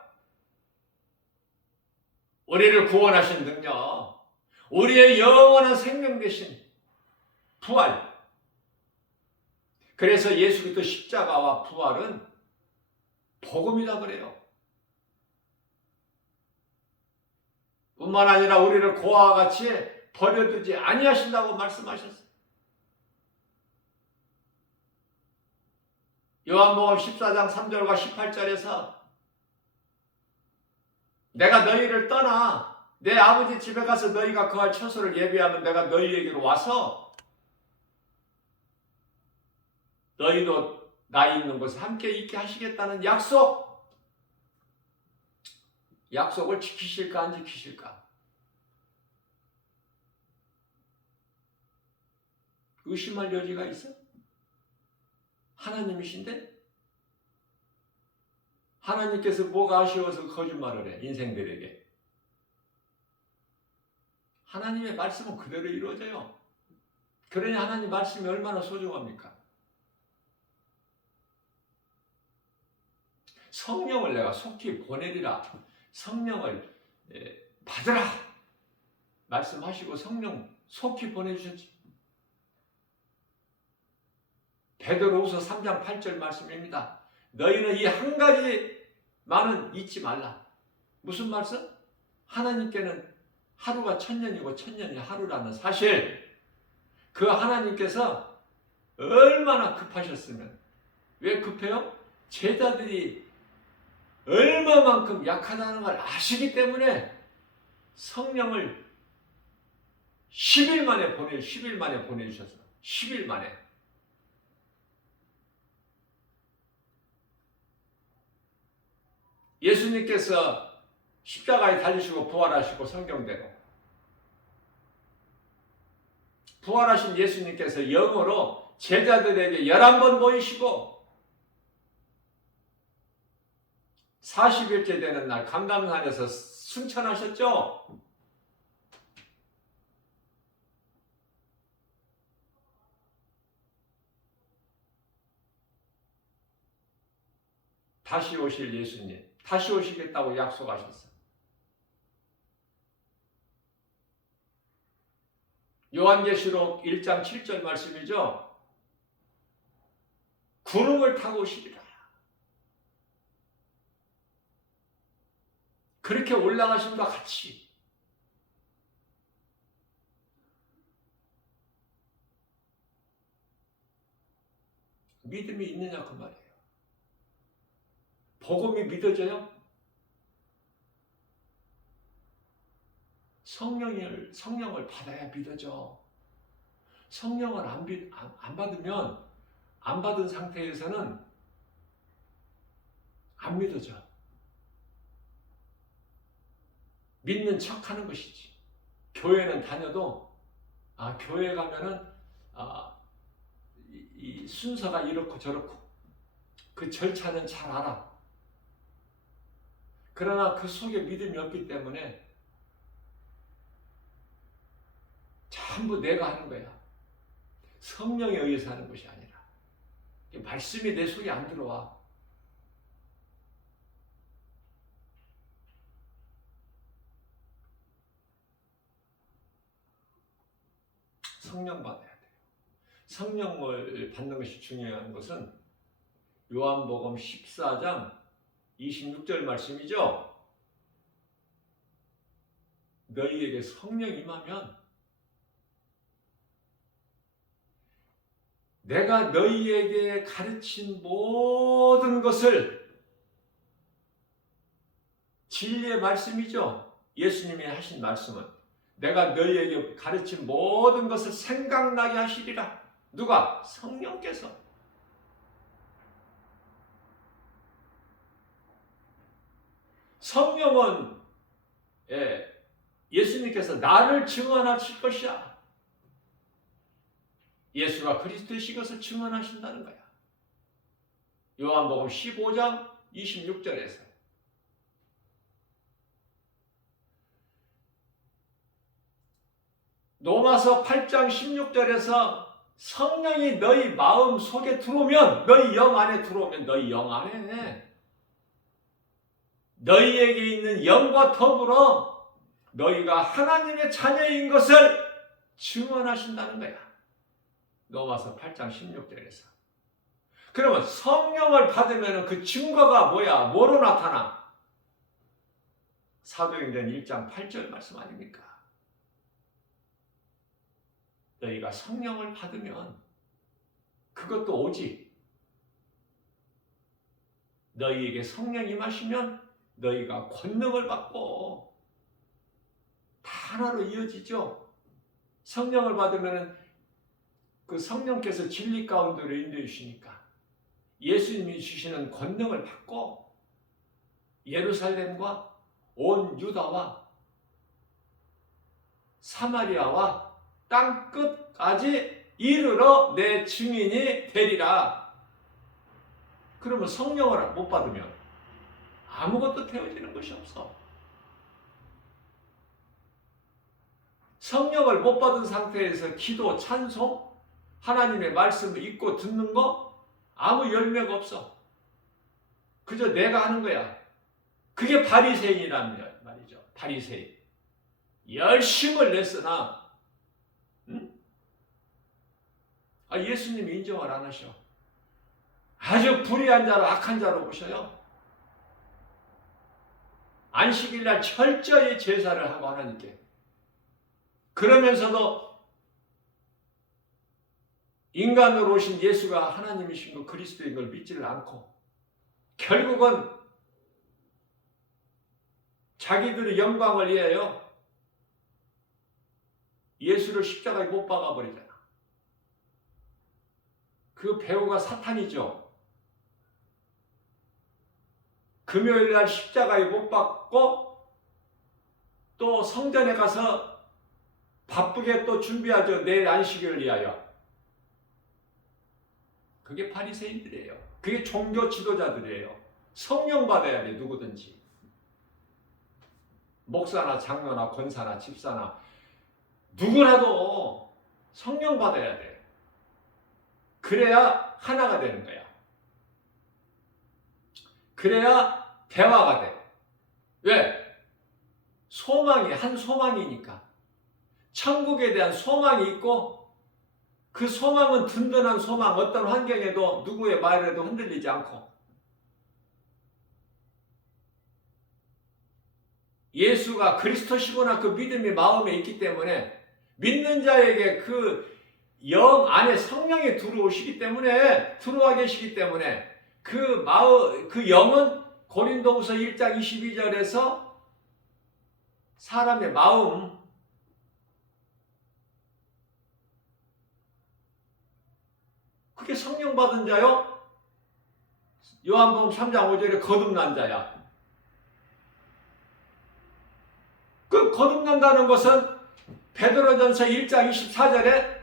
우리를 구원하신 능력, 우리의 영원한 생명 되신 부활. 그래서 예수 그리스도 십자가와 부활은 복음이다 그래요. 뿐만 아니라 우리를 고아와 같이 버려두지 아니하신다고 말씀하셨어요. 요한복음 14장 3절과 18절에서 내가 너희를 떠나 내 아버지 집에 가서 너희가 거할 처소를 예비하면 내가 너희에게로 와서 너희도 나 있는 곳에 함께 있게 하시겠다는 약속을 지키실까 안 지키실까? 의심할 여지가 있어? 하나님이신데? 하나님께서 뭐가 아쉬워서 거짓말을 해, 인생들에게. 하나님의 말씀은 그대로 이루어져요. 그러니 하나님 말씀이 얼마나 소중합니까? 성령을 내가 속히 보내리라. 성령을 받으라. 말씀하시고 성령 속히 보내주셨지. 베드로후서 3장 8절 말씀입니다. 너희는 이 한 가지만은 잊지 말라. 무슨 말씀? 하나님께는 하루가 천년이고 천년이 하루라는 사실. 그 하나님께서 얼마나 급하셨으면. 왜 급해요? 제자들이 얼마만큼 약하다는 걸 아시기 때문에 성령을 10일 만에 보내주셨어요. 10일 만에. 예수님께서 십자가에 달리시고 부활하시고 성경대로 부활하신 예수님께서 영으로 제자들에게 11번 보이시고 40일째 되는 날 감람산에서 승천하셨죠. 다시 오실 예수님, 다시 오시겠다고 약속하셨어요. 요한계시록 1장 7절 말씀이죠. 구름을 타고 오시리라. 그렇게 올라가심과 같이 믿음이 있느냐 그 말이에요. 복음이 믿어져요? 성령을 받아야 믿어져. 성령을 안 받으면, 안 받은 상태에서는 안 믿어져. 믿는 척 하는 것이지. 교회는 다녀도, 교회 가면은, 이 순서가 이렇고 저렇고, 그 절차는 잘 알아. 그러나 그 속에 믿음이 없기 때문에 전부 내가 하는 거야. 성령에 의해서 하는 것이 아니라. 말씀이 내 속에 안 들어와. 성령 받아야 돼요. 성령을 받는 것이 중요한 것은 요한복음 14장 26절 말씀이죠. 너희에게 성령 임하면 내가 너희에게 가르친 모든 것을, 진리의 말씀이죠. 예수님이 하신 말씀은 내가 너희에게 가르친 모든 것을 생각나게 하시리라. 누가? 성령께서. 성령은 예수님께서 나를 증언하실 것이야. 예수가 그리스도이신 것을 증언하신다는 거야. 요한복음 15장 26절에서 로마서 8장 16절에서 성령이 너희 마음 속에 들어오면, 너희 영 안에 들어오면, 너희 영 안에 너희에게 있는 영과 더불어 너희가 하나님의 자녀인 것을 증언하신다는 거야. 로마서 8장 16절에서. 그러면 성령을 받으면 그 증거가 뭐야? 뭐로 나타나? 사도행전 1장 8절 말씀 아닙니까? 너희가 성령을 받으면 그것도 오직 너희에게 성령이 임하시면 너희가 권능을 받고 다 하나로 이어지죠. 성령을 받으면 그 성령께서 진리 가운데로 인도해 주시니까 예수님이 주시는 권능을 받고 예루살렘과 온 유다와 사마리아와 땅 끝까지 이르러 내 증인이 되리라. 그러면 성령을 못 받으면 아무것도 되어지는 것이 없어. 성령을 못 받은 상태에서 기도, 찬송, 하나님의 말씀을 읽고 듣는 거 아무 열매가 없어. 그저 내가 하는 거야. 그게 바리새인이란 말이죠. 바리새인. 열심을 냈으나 예수님이 인정을 안 하셔. 아주 불의한 자로 악한 자로 보셔요. 안식일날 철저히 제사를 하고 하나님께. 그러면서도 인간으로 오신 예수가 하나님이신 거, 그리스도인 걸 믿지를 않고 결국은 자기들의 영광을 위하여 예수를 십자가에 못 박아버리잖아. 그 배우가 사탄이죠. 금요일날 십자가에 못 박고 또 성전에 가서 바쁘게 또 준비하죠. 내일 안식일을 위하여. 그게 바리새인들이에요. 그게 종교 지도자들이에요. 성령 받아야 돼, 누구든지. 목사나 장로나 권사나 집사나 누구라도 성령 받아야 돼. 그래야 하나가 되는 거야. 그래야 대화가 돼. 왜? 소망이, 한 소망이니까. 천국에 대한 소망이 있고 그 소망은 든든한 소망, 어떤 환경에도 누구의 말에도 흔들리지 않고 예수가 그리스도시구나 그 믿음이 마음에 있기 때문에 믿는 자에게 그 영 안에 성령이 들어오시기 때문에 들어와 계시기 때문에 그 영은 고린도후서 1장 22절에서 사람의 마음 그게 성령 받은 자요? 요한복음 3장 5절에 거듭난 자야. 그 거듭난다는 것은 베드로전서 1장 24절에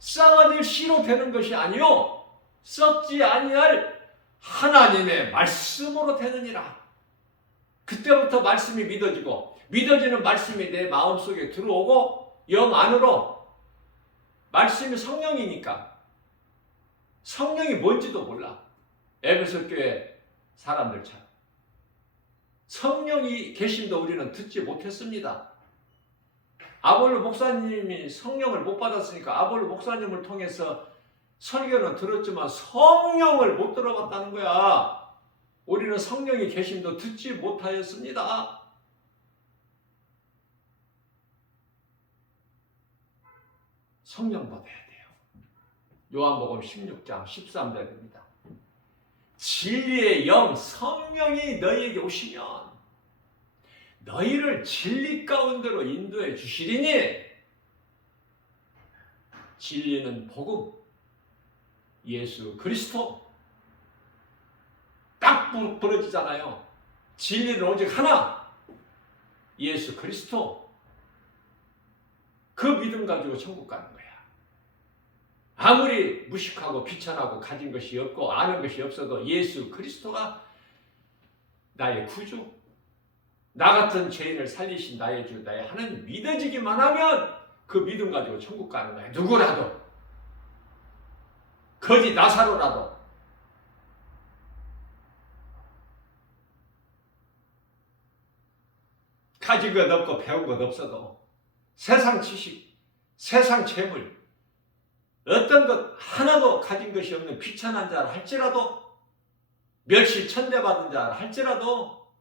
썩어질 씨로 되는 것이 아니요 썩지 아니할 하나님의 말씀으로 되느니라. 그때부터 말씀이 믿어지고 믿어지는 말씀이 내 마음속에 들어오고 영 안으로 말씀이 성령이니까 성령이 뭔지도 몰라. 에베소 교회 사람들처럼 성령이 계신도 우리는 듣지 못했습니다. 아볼로 목사님이 성령을 못 받았으니까 아볼로 목사님을 통해서 설교는 들었지만 성령을 못 들어봤다는 거야. 우리는 성령이 계심도 듣지 못하였습니다. 성령 받아야 돼요. 요한복음 16장 13절입니다. 진리의 영 성령이 너희에게 오시면 너희를 진리 가운데로 인도해 주시리니 진리는 복음, 예수 그리스도. 딱 부러지잖아요. 진리는 오직 하나, 예수 그리스도. 그 믿음 가지고 천국 가는 거야. 아무리 무식하고 비천하고 가진 것이 없고 아는 것이 없어도 예수 그리스도가 나의 구주, 나 같은 죄인을 살리신 나의 주, 나의 하나님 믿어지기만 하면 그 믿음 가지고 천국 가는 거야. 누구라도. 거지 나사로라도. 가진 것 없고 배운 것 없어도 세상 지식, 세상 재물, 어떤 것 하나도 가진 것이 없는 비천한 자라 할지라도, 멸시 천대받은 자라 할지라도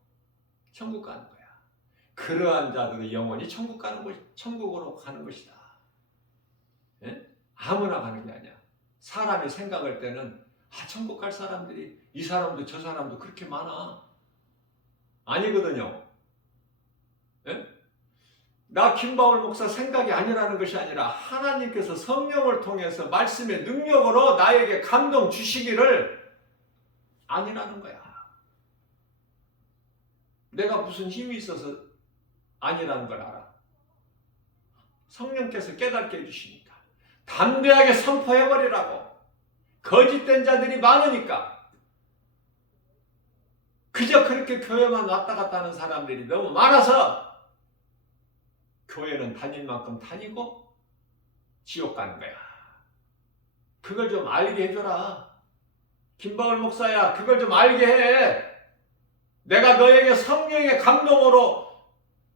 천국 가는 거야. 그러한 자들은 영원히 천국으로 가는 것이다. 예? 아무나 가는 게 아니야. 사람이 생각할 때는 천국 갈 사람들이 이 사람도 저 사람도 그렇게 많아. 아니거든요. 예? 나 김바울 목사 생각이 아니라는 것이 아니라 하나님께서 성령을 통해서 말씀의 능력으로 나에게 감동 주시기를 아니라는 거야. 내가 무슨 힘이 있어서 아니라는 걸 알아. 성령께서 깨닫게 해주시니까. 담대하게 선포해버리라고. 거짓된 자들이 많으니까. 그저 그렇게 교회만 왔다 갔다 하는 사람들이 너무 많아서 교회는 다닐 만큼 다니고 지옥 가는 거야. 그걸 좀 알게 해줘라. 김바울 목사야, 그걸 좀 알게 해. 내가 너에게 성령의 감동으로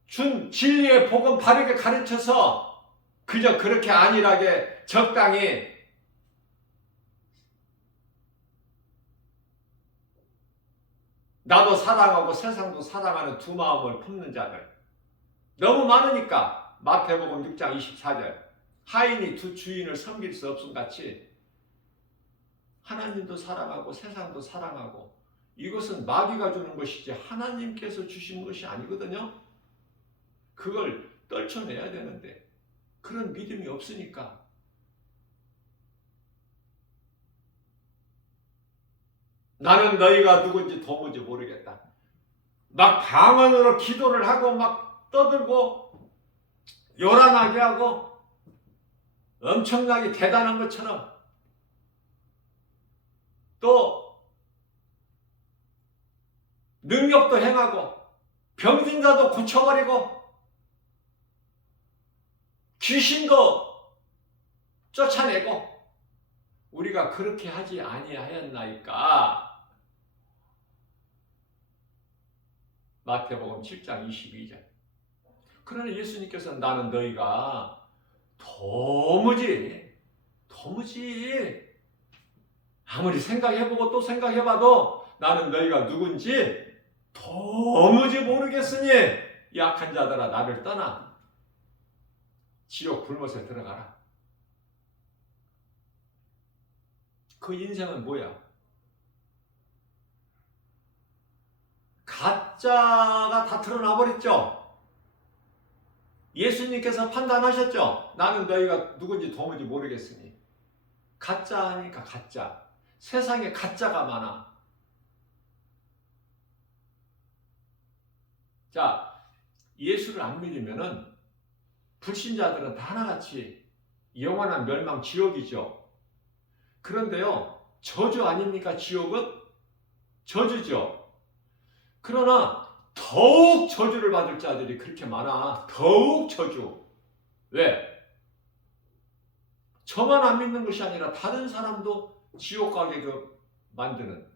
준 진리의 복음 바르게 가르쳐서 그저 그렇게 안일하게 적당히 나도 사랑하고 세상도 사랑하는 두 마음을 품는 자들 너무 많으니까. 마태복음 6장 24절 하인이 두 주인을 섬길 수 없음 같이 하나님도 사랑하고 세상도 사랑하고, 이것은 마귀가 주는 것이지 하나님께서 주신 것이 아니거든요. 그걸 떨쳐내야 되는데 그런 믿음이 없으니까 나는 너희가 누군지 도무지 모르겠다. 막 방언으로 기도를 하고 막 떠들고 요란하게 하고 엄청나게 대단한 것처럼 또 능력도 행하고 병든자도 고쳐버리고 귀신도 쫓아내고 우리가 그렇게 하지 아니하였나이까. 마태복음 7장 22절. 그러나 예수님께서는 나는 너희가 도무지 아무리 생각해보고 또 생각해봐도 나는 너희가 누군지 도무지 모르겠으니 약한 자들아 나를 떠나 지옥 불못에 들어가라. 그 인생은 뭐야? 가짜가 다 드러나 버렸죠. 예수님께서 판단하셨죠. 나는 너희가 누군지 도무지 모르겠으니. 가짜니까 가짜. 세상에 가짜가 많아. 자, 예수를 안 믿으면은 불신자들은 다 하나같이 영원한 멸망 지옥이죠. 그런데요, 저주 아닙니까? 지옥은? 저주죠. 그러나 더욱 저주를 받을 자들이 그렇게 많아. 더욱 저주. 왜? 저만 안 믿는 것이 아니라 다른 사람도 지옥 가게끔 만드는,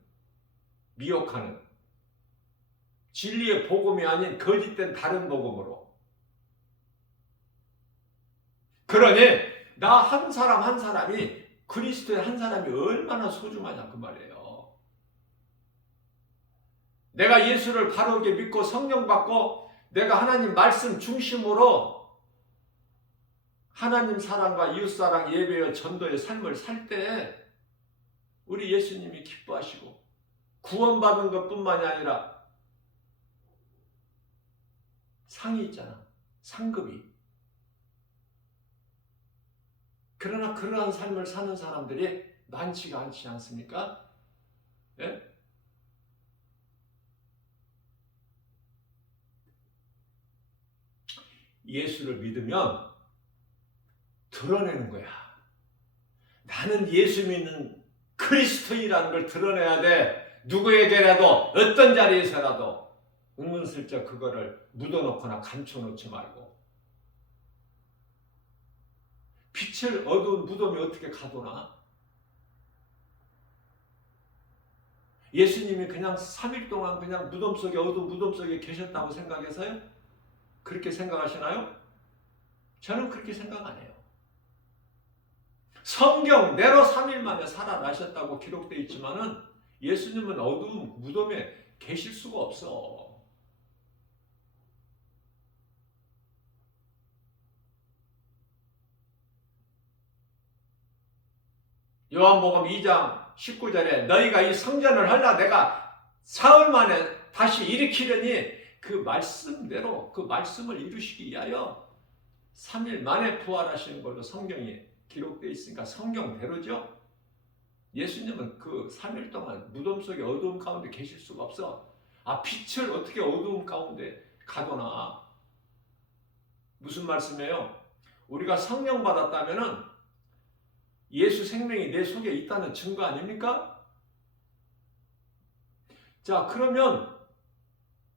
미혹하는, 진리의 복음이 아닌 거짓된 다른 복음으로. 그러니 나 한 사람 한 사람이, 그리스도의 한 사람이 얼마나 소중하냐 그 말이에요. 내가 예수를 바르게 믿고 성령 받고 내가 하나님 말씀 중심으로 하나님 사랑과 이웃사랑, 예배와 전도의 삶을 살 때 우리 예수님이 기뻐하시고 구원받는 것뿐만이 아니라 상이 있잖아. 상급이. 그러나 그러한 삶을 사는 사람들이 많지가 않지 않습니까? 예? 예수를 믿으면 드러내는 거야. 나는 예수 믿는 그리스도인이라는 걸 드러내야 돼. 누구에게라도 어떤 자리에서라도 은근슬쩍 그거를 묻어놓거나 감춰놓지 말고. 빛을 어두운 무덤이 어떻게 가두나? 예수님이 그냥 3일 동안 그냥 무덤 속에, 어두운 무덤 속에 계셨다고 생각해서요? 그렇게 생각하시나요? 저는 그렇게 생각 안 해요. 성경대로 3일 만에 살아나셨다고 기록되어 있지만은 예수님은 어두운 무덤에 계실 수가 없어. 요한복음 2장 19절에 너희가 이 성전을 헐라 내가 사흘 만에 다시 일으키려니 그 말씀대로 그 말씀을 이루시기 위하여 3일 만에 부활하시는 걸로 성경이 기록되어 있으니까 성경대로죠. 예수님은 그 3일 동안 무덤 속에 어두움 가운데 계실 수가 없어. 빛을 어떻게 어두움 가운데 가둬놔. 무슨 말씀이에요? 우리가 성령 받았다면은 예수 생명이 내 속에 있다는 증거 아닙니까? 자, 그러면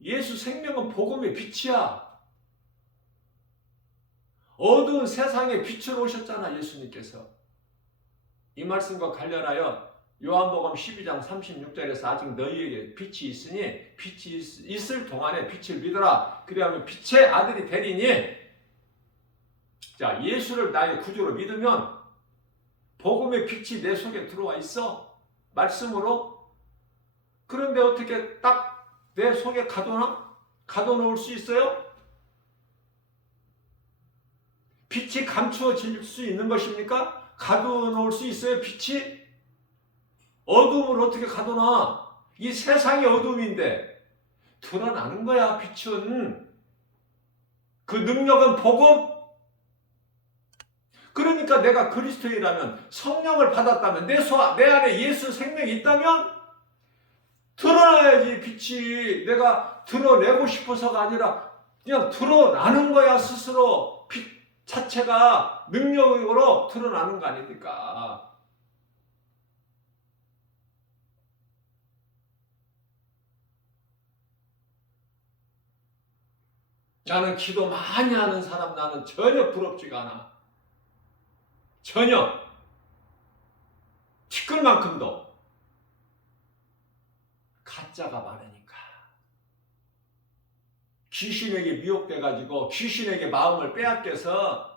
예수 생명은 복음의 빛이야. 어두운 세상에 빛을 오셨잖아, 예수님께서. 이 말씀과 관련하여 요한복음 12장 36절에서 아직 너희에게 빛이 있으니 빛이 있을 동안에 빛을 믿어라. 그리하면 빛의 아들이 되리니. 자, 예수를 나의 구주로 믿으면 복음의 빛이 내 속에 들어와 있어. 말씀으로. 그런데 어떻게 딱 내 속에 가둬놔? 가둬놓을 수 있어요? 빛이 감추어질 수 있는 것입니까? 가둬놓을 수 있어요? 빛이? 어둠을 어떻게 가둬놔? 이 세상이 어둠인데 드러나는 거야. 빛은. 그 능력은 복음. 그러니까 내가 그리스도인이라면, 성령을 받았다면, 내 안에 예수 생명이 있다면 드러나야지. 빛이 내가 드러내고 싶어서가 아니라 그냥 드러나는 거야. 스스로 빛 자체가 능력으로 드러나는 거 아닙니까? 나는 기도 많이 하는 사람, 나는 전혀 부럽지가 않아. 전혀. 티끌만큼도. 가짜가 많으니까. 귀신에게 미혹돼가지고 귀신에게 마음을 빼앗겨서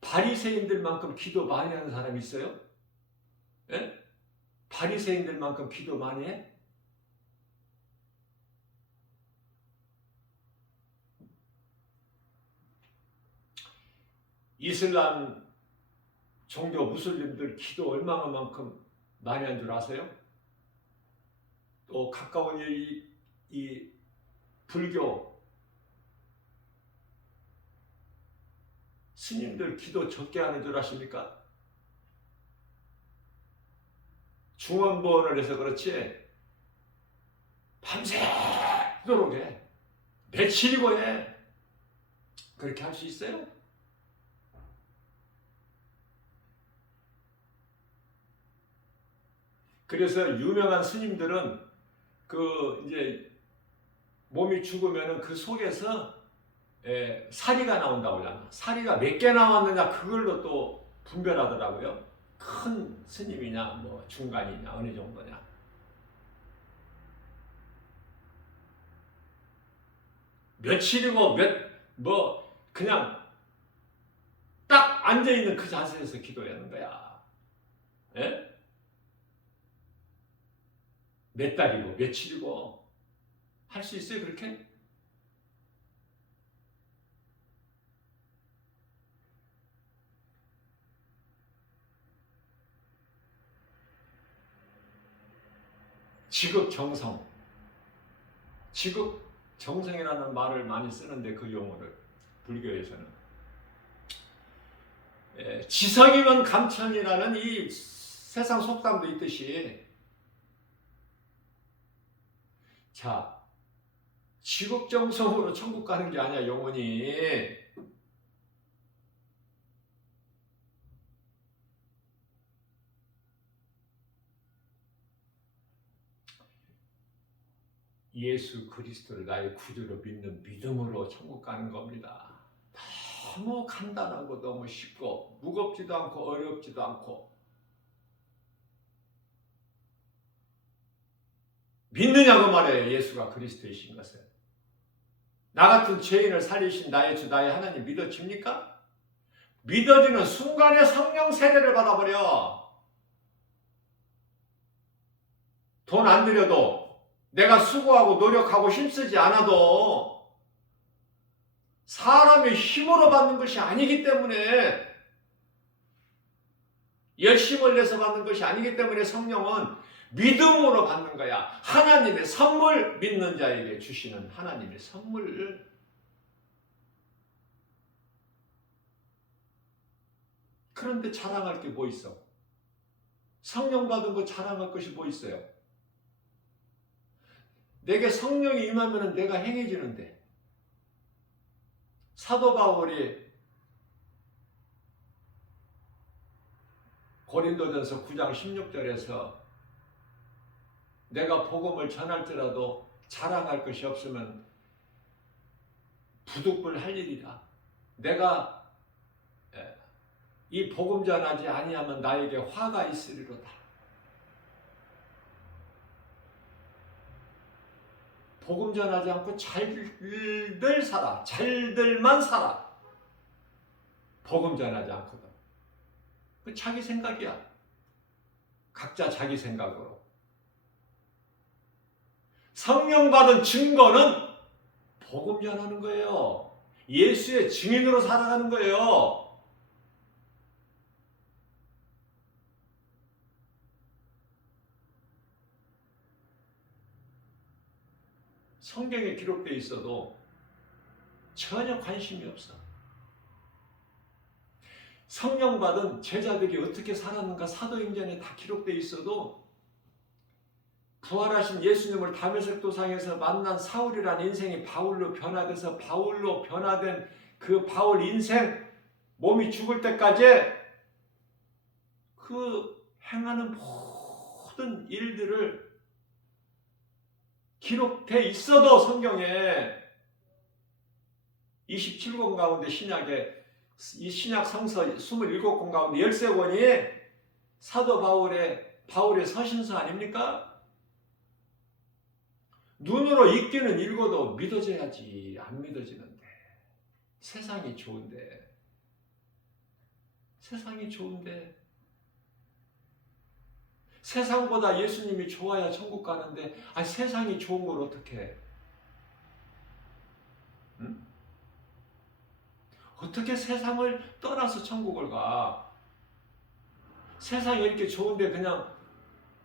바리새인들만큼 기도 많이 하는 사람이 있어요? 예? 바리새인들만큼 기도 많이 해? 이슬람 종교 무슬림들 기도 얼마만큼 많이 한 줄 아세요? 또 가까운 이 불교 스님들 기도 적게 하는 줄 아십니까? 중언부언을 해서 그렇지 밤새도록 해. 며칠이고 해. 그렇게 할 수 있어요? 그래서 유명한 스님들은 그 이제 몸이 죽으면은 그 속에서 사리가 나온다고 하잖아. 사리가 몇 개 나왔느냐 그걸로 또 분별하더라고요. 큰 스님이냐 뭐 중간이냐 어느 정도냐. 며칠이고 뭐 그냥 딱 앉아있는 그 자세에서 기도하는 거야. 예? 몇 달이고 며칠이고 할 수 있어요 그렇게? 지극정성. 지극정성이라는 말을 많이 쓰는데 그 용어를 불교에서는 지성이면 감천이라는 이 세상 속담도 있듯이 자 지극정성으로 천국 가는 게 아니야 영원히. 예수 그리스도를 나의 구주로 믿는 믿음으로 천국 가는 겁니다. 너무 간단하고 너무 쉽고 무겁지도 않고 어렵지도 않고. 믿느냐고 말해요. 예수가 그리스도이신 것을. 나 같은 죄인을 살리신 나의 주 나의 하나님 믿어집니까? 믿어지는 순간에 성령 세례를 받아버려. 돈 안 들여도 내가 수고하고 노력하고 힘쓰지 않아도 사람의 힘으로 받는 것이 아니기 때문에, 열심을 내서 받는 것이 아니기 때문에 성령은 믿음으로 받는 거야. 하나님의 선물, 믿는 자에게 주시는 하나님의 선물. 그런데 자랑할 게 뭐 있어? 성령 받은 거 자랑할 것이 뭐 있어요? 내게 성령이 임하면 내가 행해지는데. 사도 바울이 고린도전서 9장 16절에서 내가 복음을 전할지라도 자랑할 것이 없으면 부득불할 일이다. 내가 이 복음 전하지 아니하면 나에게 화가 있으리로다. 복음 전하지 않고 잘들 살아. 잘들만 살아. 복음 전하지 않거든. 그 자기 생각이야. 각자 자기 생각으로. 성령 받은 증거는 복음 전하는 거예요. 예수의 증인으로 살아가는 거예요. 성경에 기록되어 있어도 전혀 관심이 없어. 성령 받은 제자들이 어떻게 살았는가 사도행전에 다 기록되어 있어도 부활하신 예수님을 다메섹 도상에서 만난 사울이라는 인생이 바울로 변화돼서 바울로 변화된 그 바울 인생, 몸이 죽을 때까지 그 행하는 모든 일들을 기록돼 있어도 성경에 27권 가운데 신약에 이 신약 성서 27권 가운데 13권이 사도 바울의 서신서 아닙니까? 눈으로 읽기는 읽어도 믿어져야지. 안 믿어지는데. 세상이 좋은데. 세상보다 예수님이 좋아야 천국 가는데 세상이 좋은 걸 어떻게 해? 응? 어떻게 세상을 떠나서 천국을 가? 세상이 이렇게 좋은데 그냥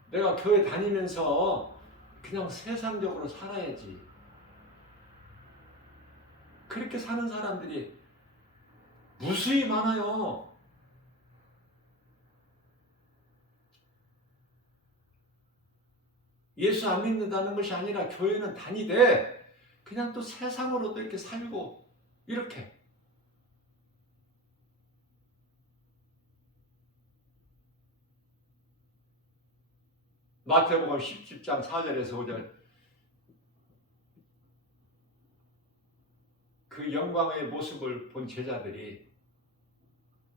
내가 교회 다니면서 그냥 세상적으로 살아야지. 그렇게 사는 사람들이 무수히 많아요. 예수 안 믿는다는 것이 아니라 교회는 다니되 그냥 또 세상으로도 이렇게 살고 이렇게. 마태복음 10장 4절에서 5절 그 영광의 모습을 본 제자들이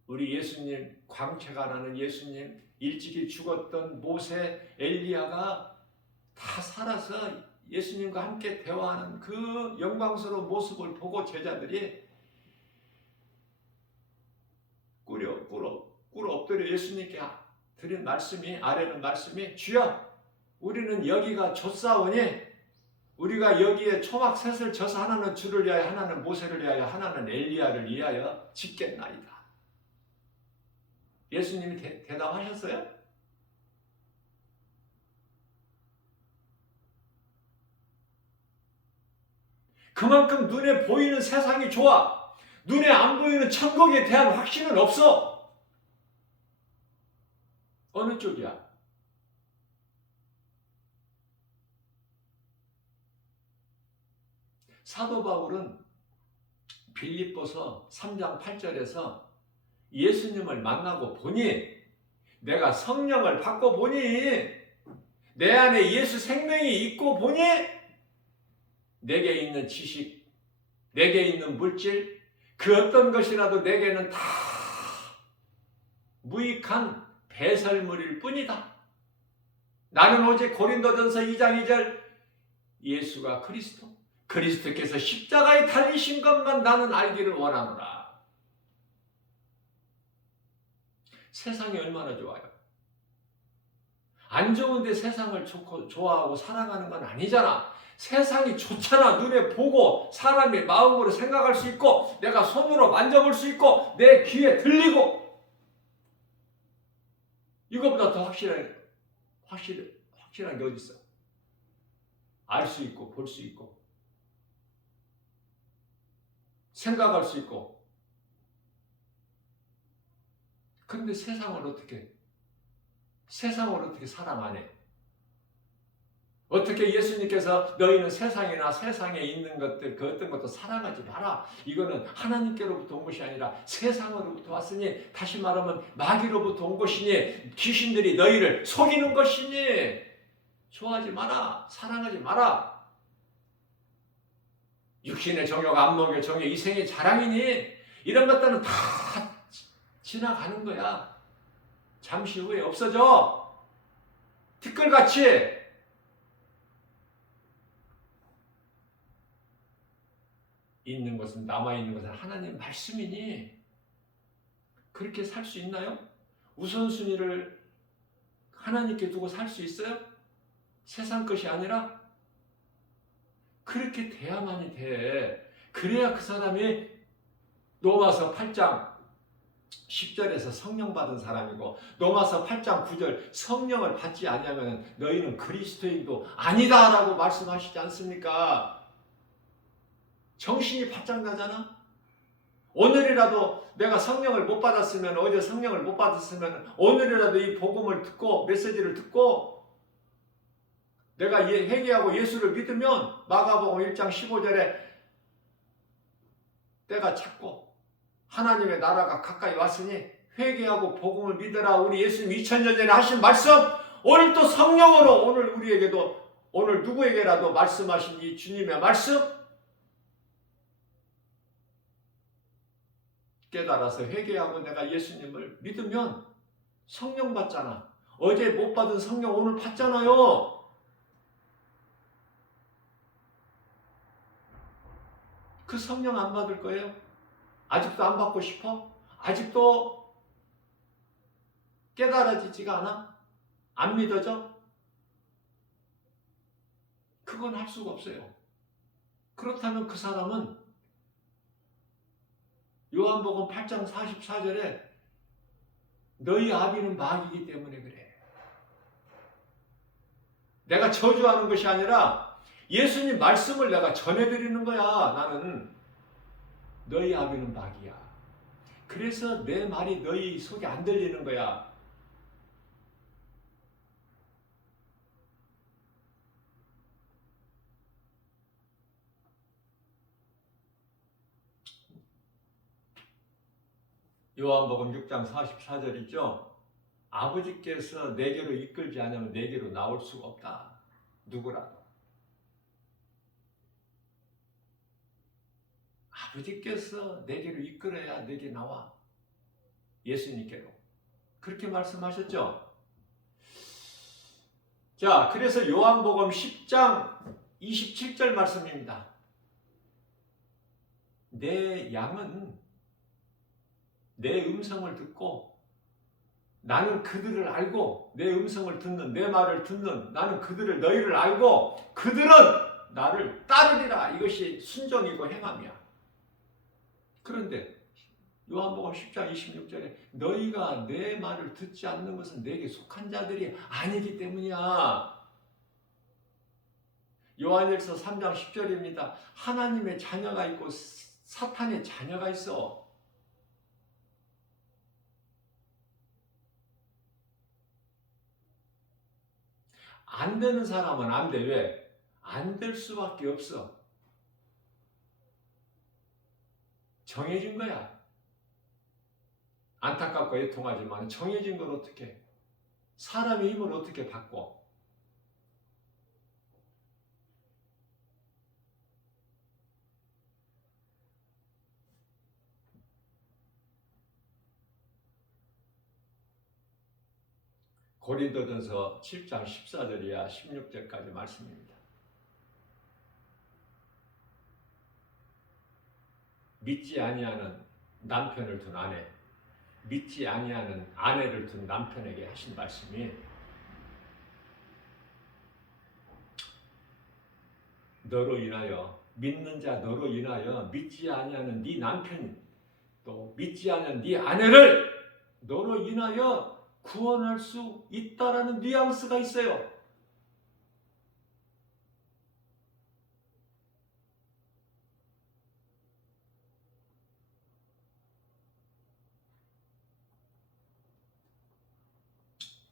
우리 예수님, 광채가 나는 예수님, 일찍이 죽었던 모세, 엘리야가 다 살아서 예수님과 함께 대화하는 그 영광스러운 모습을 보고 제자들이 꿇어 엎드려 예수님께 드린 말씀이, 아래는 말씀이, 주여 우리는 여기가 좁사오니 우리가 여기에 초막 셋을 져서 하나는 주를 위하여 하나는 모세를 위하여 하나는 엘리야를 위하여 짓겠나이다. 예수님이 대답하셨어요? 그만큼 눈에 보이는 세상이 좋아. 눈에 안 보이는 천국에 대한 확신은 없어. 어느 쪽이야? 사도 바울은 빌립보서 3장 8절에서 예수님을 만나고 보니, 내가 성령을 받고 보니, 내 안에 예수 생명이 있고 보니, 내게 있는 지식, 내게 있는 물질, 그 어떤 것이라도 내게는 다 무익한 배설물일 뿐이다. 나는 오직 고린도전서 2장 2절 예수가 그리스도, 그리스도께서 십자가에 달리신 것만 나는 알기를 원하노라. 세상이 얼마나 좋아요. 안 좋은데 세상을 좋아하고 사랑하는 건 아니잖아. 세상이 좋잖아. 눈에 보고 사람의 마음으로 생각할 수 있고, 내가 손으로 만져볼 수 있고, 내 귀에 들리고. 이거보다 더 확실한 게 어디 있어? 알 수 있고, 볼 수 있고, 생각할 수 있고. 근데 세상을 어떻게 사랑 안 해? 어떻게 예수님께서 너희는 세상이나 세상에 있는 것들 그 어떤 것도 사랑하지 마라. 이거는 하나님께로부터 온 것이 아니라 세상으로부터 왔으니, 다시 말하면 마귀로부터 온 것이니, 귀신들이 너희를 속이는 것이니 좋아하지 마라. 사랑하지 마라. 육신의 정욕, 안목의 정욕, 이생의 자랑이니 이런 것들은 다 지나가는 거야. 잠시 후에 없어져. 티끌같이. 있는 것은, 남아있는 것은 하나님 말씀이니 그렇게 살 수 있나요? 우선순위를 하나님께 두고 살 수 있어요? 세상 것이 아니라? 그렇게 돼야만이 돼. 그래야 그 사람이 로마서 8장 10절에서 성령 받은 사람이고, 로마서 8장 9절 성령을 받지 아니하면 너희는 그리스도인도 아니다라고 말씀하시지 않습니까? 정신이 바짝 나잖아? 오늘이라도 내가 성령을 못 받았으면, 어제 성령을 못 받았으면, 오늘이라도 이 복음을 듣고, 메시지를 듣고, 내가 회개하고 예수를 믿으면, 마가복음 1장 15절에 때가 찼고, 하나님의 나라가 가까이 왔으니, 회개하고 복음을 믿으라. 우리 예수님 2000년 전에 하신 말씀, 오늘 또 성령으로, 오늘 우리에게도, 오늘 누구에게라도 말씀하신 이 주님의 말씀, 깨달아서 회개하고 내가 예수님을 믿으면 성령 받잖아. 어제 못 받은 성령 오늘 받잖아요. 그 성령 안 받을 거예요? 아직도 안 받고 싶어? 아직도 깨달아지지가 않아? 안 믿어져? 그건 할 수가 없어요. 그렇다면 그 사람은 요한복음 8장 44절에 너희 아비는 마귀이기 때문에 그래. 내가 저주하는 것이 아니라 예수님 말씀을 내가 전해드리는 거야. 나는 너희 아비는 마귀야. 그래서 내 말이 너희 속에 안 들리는 거야. 요한복음 6장 44절이죠. 아버지께서 내게로 이끌지 않으면 내게로 나올 수가 없다. 누구라도. 아버지께서 내게로 이끌어야 내게 나와. 예수님께로. 그렇게 말씀하셨죠. 자, 그래서 요한복음 10장 27절 말씀입니다. 내 양은 내 음성을 듣고, 나는 그들을 알고, 내 음성을 듣는, 내 말을 듣는, 나는 너희를 알고 그들은 나를 따르리라. 이것이 순종이고 행함이야. 그런데 요한복음 10장 26절에 너희가 내 말을 듣지 않는 것은 내게 속한 자들이 아니기 때문이야. 요한일서 3장 10절입니다. 하나님의 자녀가 있고 사탄의 자녀가 있어. 안 되는 사람은 안 돼. 왜? 안 될 수밖에 없어. 정해진 거야. 안타깝고 애통하지만 정해진 걸 어떻게 해? 사람의 힘을 어떻게 바꿔? 고린도전서 7장 14절이야 16절까지 말씀입니다. 믿지 아니하는 남편을 둔 아내, 믿지 아니하는 아내를 둔 남편에게 하신 말씀이 너로 인하여 믿는 자 너로 인하여 믿지 아니하는 네 남편 또 믿지 않은 네 아내를 너로 인하여 구원할 수 있다라는 뉘앙스가 있어요.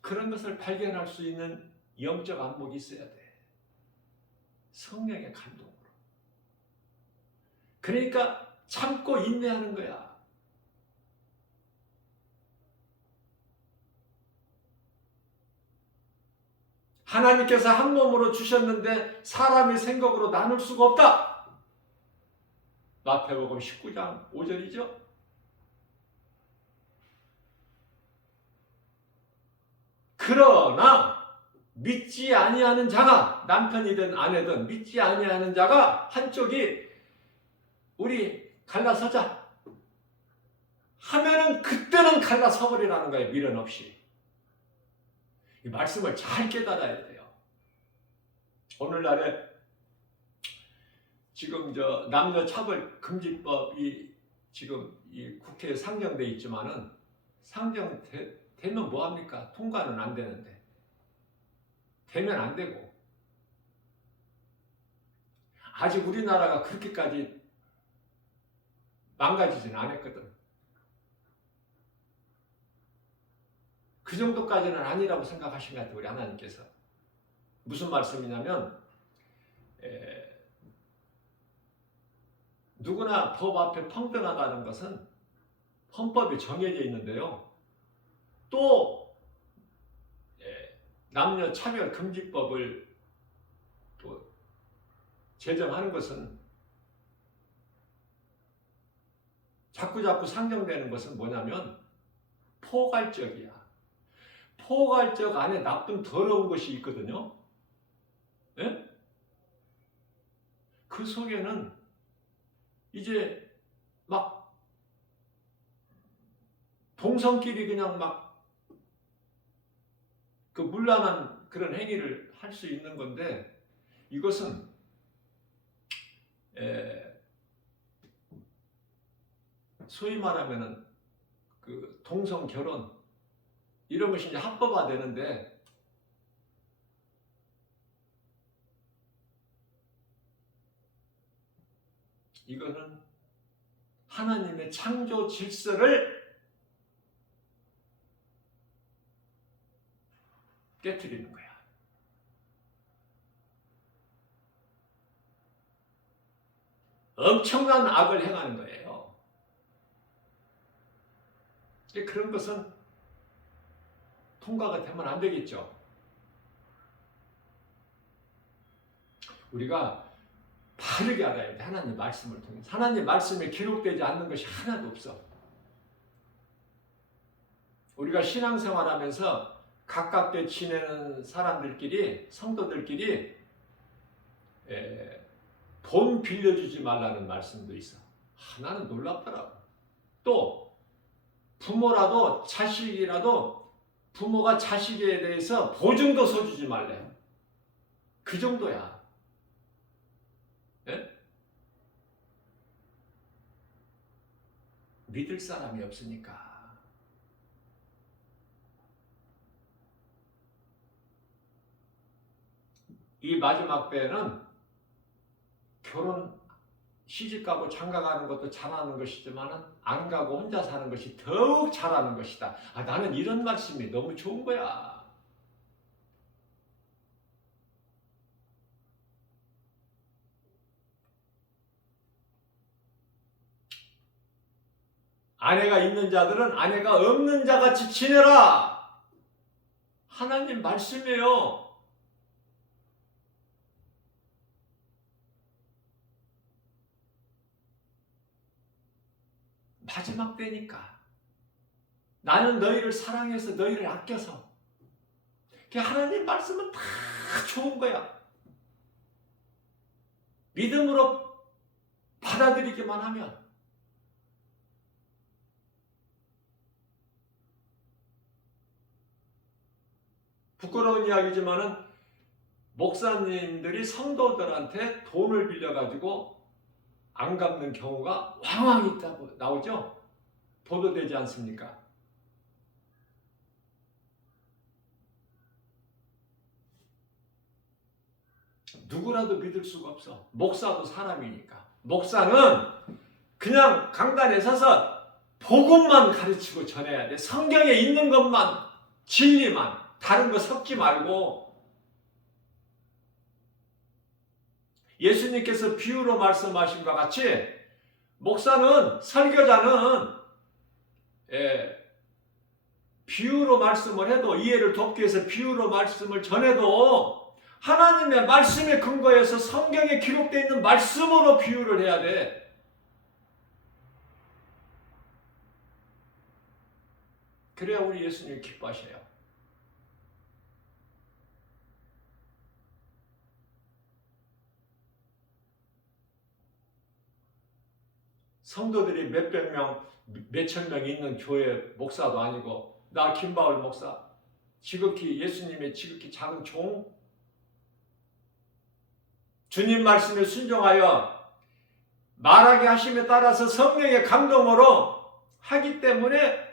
그런 것을 발견할 수 있는 영적 안목이 있어야 돼. 성령의 감동으로. 그러니까 참고 인내하는 거야. 하나님께서 한 몸으로 주셨는데 사람의 생각으로 나눌 수가 없다. 마태복음 19장 5절이죠. 그러나 믿지 아니하는 자가 남편이든 아내든 믿지 아니하는 자가 한쪽이 우리 갈라서자 하면은 그때는 갈라서버리라는 거예요. 미련 없이. 이 말씀을 잘 깨달아야 돼요. 오늘날에 지금 남녀 차별 금지법이 지금 이 국회에 상정돼 있지만은 상정되면 뭐 합니까? 통과는 안 되는데 되면 안 되고 아직 우리나라가 그렇게까지 망가지진 않았거든. 그 정도까지는 아니라고 생각하신 것 같아요. 우리 하나님께서. 무슨 말씀이냐면 누구나 법 앞에 평등하다는 것은 헌법에 정해져 있는데요. 또 남녀 차별 금지법을 또 제정하는 것은 자꾸자꾸 상정되는 것은 뭐냐면 포괄적이야. 포괄적 안에 나쁜 더러운 것이 있거든요. 예? 그 속에는 이제 막 동성끼리 그냥 막 그 문란한 그런 행위를 할 수 있는 건데 이것은 소위 말하면은 그 동성 결혼 이런 것이 이제 합법화되는데 이거는 하나님의 창조 질서를 깨트리는 거야. 엄청난 악을 행하는 거예요. 그런 것은 통과가 되면 안 되겠죠. 우리가 바르게 알아야 돼. 하나님 말씀을 통해서. 하나님 말씀에 기록되지 않는 것이 하나도 없어. 우리가 신앙생활하면서 가깝게 지내는 사람들끼리 성도들끼리 돈 빌려주지 말라는 말씀도 있어. 나는 놀랍더라고. 또 부모라도 자식이라도 부모가 자식에 대해서 보증도 서주지 말래. 그 정도야. 예? 믿을 사람이 없으니까. 이 마지막 때에는 결혼 시집 가고 장가 가는 것도 잘하는 것이지만 안 가고 혼자 사는 것이 더욱 잘하는 것이다. 나는 이런 말씀이 너무 좋은 거야. 아내가 있는 자들은 아내가 없는 자같이 지내라. 하나님 말씀이에요. 마지막 때니까. 나는 너희를 사랑해서 너희를 아껴서. 하나님 말씀은 다 좋은 거야. 믿음으로 받아들이기만 하면. 부끄러운 이야기지만은 목사님들이 성도들한테 돈을 빌려가지고 안 갚는 경우가 왕왕 있다고 나오죠? 보도되지 않습니까? 누구라도 믿을 수가 없어. 목사도 사람이니까. 목사는 그냥 강단에 서서 복음만 가르치고 전해야 돼. 성경에 있는 것만, 진리만, 다른 거 섞지 말고. 예수님께서 비유로 말씀하신 것 같이 목사는, 설교자는 비유로 말씀을 해도, 이해를 돕기 위해서 비유로 말씀을 전해도 하나님의 말씀에 근거해서 성경에 기록되어 있는 말씀으로 비유를 해야 돼. 그래야 우리 예수님이 기뻐하셔요. 성도들이 몇백 명, 몇천 명 있는 교회 목사도 아니고, 나 김바울 목사, 지극히 예수님의 지극히 작은 종, 주님 말씀에 순종하여 말하게 하심에 따라서 성령의 감동으로 하기 때문에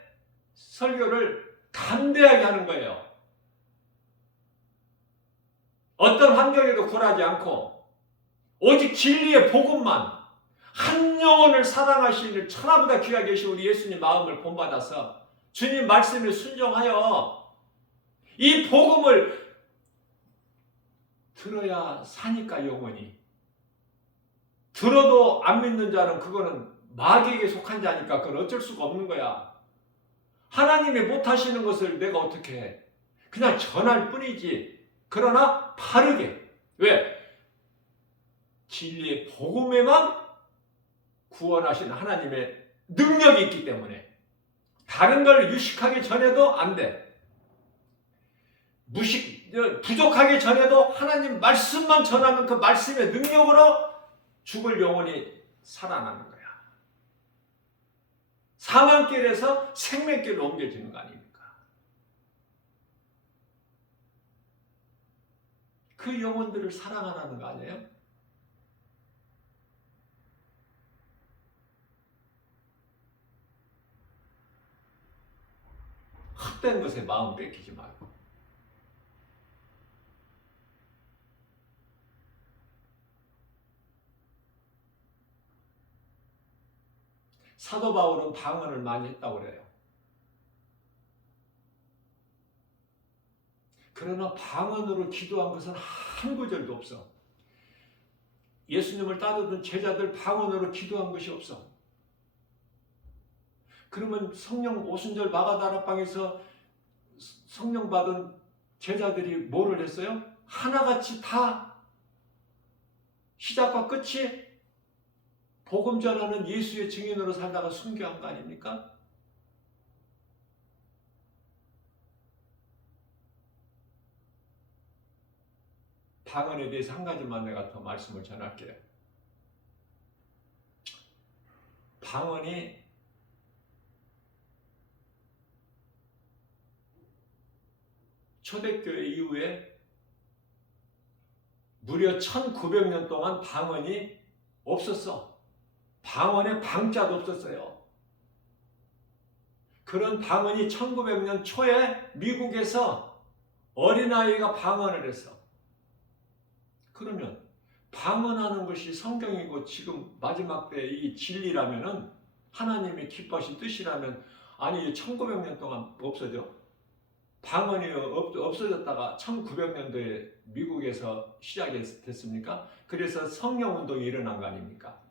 설교를 담대하게 하는 거예요. 어떤 환경에도 굴하지 않고 오직 진리의 복음만, 한 영혼을 사랑하시는 천하보다 귀하게 계신 우리 예수님 마음을 본받아서 주님 말씀에 순종하여 이 복음을 들어야 사니까. 영원히 들어도 안 믿는 자는 그거는 마귀에게 속한 자니까 그건 어쩔 수가 없는 거야. 하나님이 못하시는 것을 내가 어떻게 해? 그냥 전할 뿐이지. 그러나 바르게. 왜? 진리의 복음에만 구원하신 하나님의 능력이 있기 때문에. 다른 걸 유식하게 전해도 안 돼. 부족하게 전해도 하나님 말씀만 전하면 그 말씀의 능력으로 죽을 영혼이 살아나는 거야. 사망길에서 생명길로 옮겨지는 거 아닙니까? 그 영혼들을 사랑하라는 거 아니에요? 헛된 것에 마음 뺏기지 말고. 사도 바울은 방언을 많이 했다고 그래요. 그러나 방언으로 기도한 것은 한 구절도 없어. 예수님을 따르던 제자들 방언으로 기도한 것이 없어. 그러면 성령 오순절 마가다락방에서 성령 받은 제자들이 뭐를 했어요? 하나같이 다 시작과 끝이 복음 전하는 예수의 증인으로 살다가 순교한 거 아닙니까? 방언에 대해서 한 가지만 내가 더 말씀을 전할게요. 방언이 초대교회 이후에 무려 1900년 동안 방언이 없었어. 방언에 방자도 없었어요. 그런 방언이 1900년 초에 미국에서 어린아이가 방언을 했어. 그러면 방언하는 것이 성경이고 지금 마지막 때 이 진리라면은 하나님의 기뻐하신 뜻이라면 아니 1900년 동안 없어져? 방언이 없어졌다가 1900년도에 미국에서 시작이 됐습니까? 그래서 성령운동이 일어난 거 아닙니까?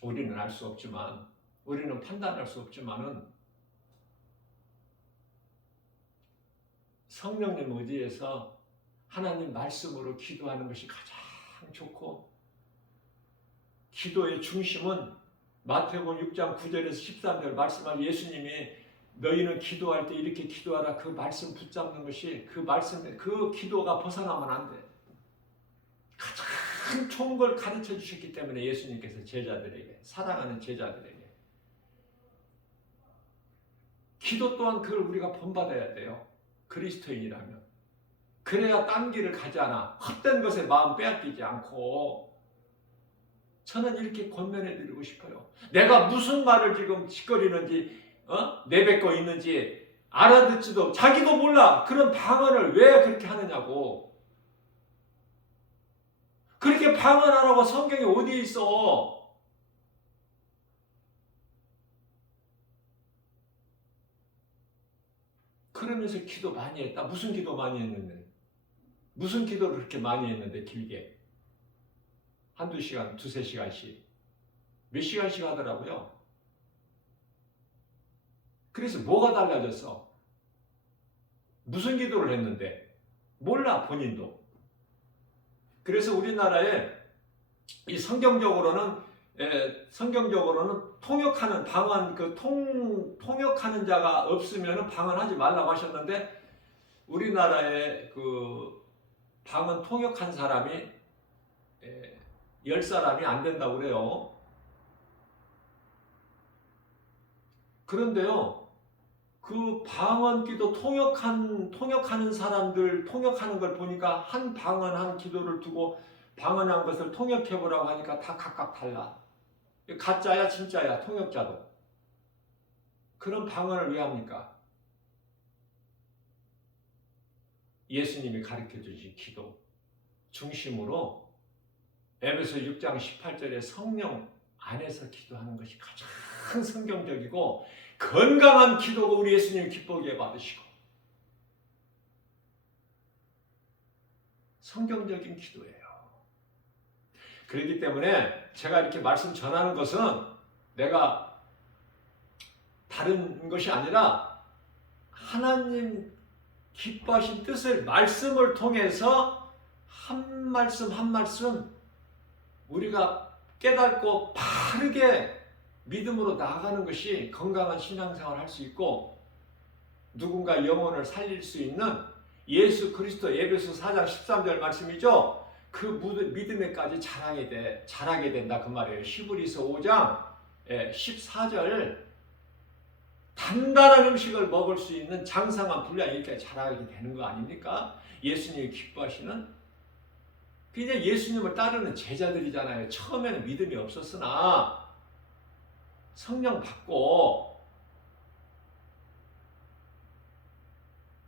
우리는 알 수 없지만, 우리는 판단할 수 없지만은 성령님 의지에서 하나님 말씀으로 기도하는 것이 가장 좋고, 기도의 중심은 마태복음 6장 9절에서 13절 말씀할 예수님이 너희는 기도할 때 이렇게 기도하라 그 말씀 붙잡는 것이 그 말씀에 그 기도가 벗어나면 안 돼. 가장 좋은 걸 가르쳐 주셨기 때문에 예수님께서 제자들에게 사랑하는 제자들에게 기도 또한 그걸 우리가 본받아야 돼요. 그리스도인이라면. 그래야 딴 길을 가지 않아. 헛된 것에 마음 빼앗기지 않고. 저는 이렇게 권면해 드리고 싶어요. 내가 무슨 말을 지금 짓거리는지 내뱉고 있는지 알아듣지도 자기도 몰라. 그런 방언을 왜 그렇게 하느냐고. 그렇게 방언하라고 성경에 어디에 있어? 그러면서 기도 많이 했다. 무슨 기도 많이 했는데? 무슨 기도를 그렇게 많이 했는데 길게? 한두 시간, 두세 시간씩. 몇 시간씩 하더라고요. 그래서 뭐가 달라졌어? 무슨 기도를 했는데? 몰라, 본인도. 그래서 우리나라에 이 성경적으로는 통역하는 방언, 통역하는 자가 없으면 방언하지 말라고 하셨는데, 우리나라에 그 방언 통역한 사람이 10사람이 안 된다고 그래요. 그런데요, 그 방언 기도 통역하는 사람들 통역하는 걸 보니까 한 방언 한 기도를 두고 방언한 것을 통역해 보라고 하니까 다 각각 달라. 가짜야 진짜야 통역자도. 그런 방언을 왜 합니까? 예수님이 가르쳐 주신 기도 중심으로 에베소 6장 18절에 성령 안에서 기도하는 것이 가장 성경적이고 건강한 기도가 우리 예수님이 기쁘게 받으시고 성경적인 기도예요. 그렇기 때문에 제가 이렇게 말씀 전하는 것은 내가 다른 것이 아니라 하나님 기뻐하신 뜻을 말씀을 통해서 한 말씀 한 말씀 우리가 깨닫고 바르게 믿음으로 나아가는 것이 건강한 신앙생활을 할 수 있고 누군가 영혼을 살릴 수 있는 예수 그리스도 에베소 4장 13절 말씀이죠. 그 믿음에까지 자라게 된다 그 말이에요. 히브리서 5장 14절 단단한 음식을 먹을 수 있는 장성한 분량 이렇게 자라게 되는 거 아닙니까? 예수님이 기뻐하시는 그냥 예수님을 따르는 제자들이잖아요. 처음에는 믿음이 없었으나 성령 받고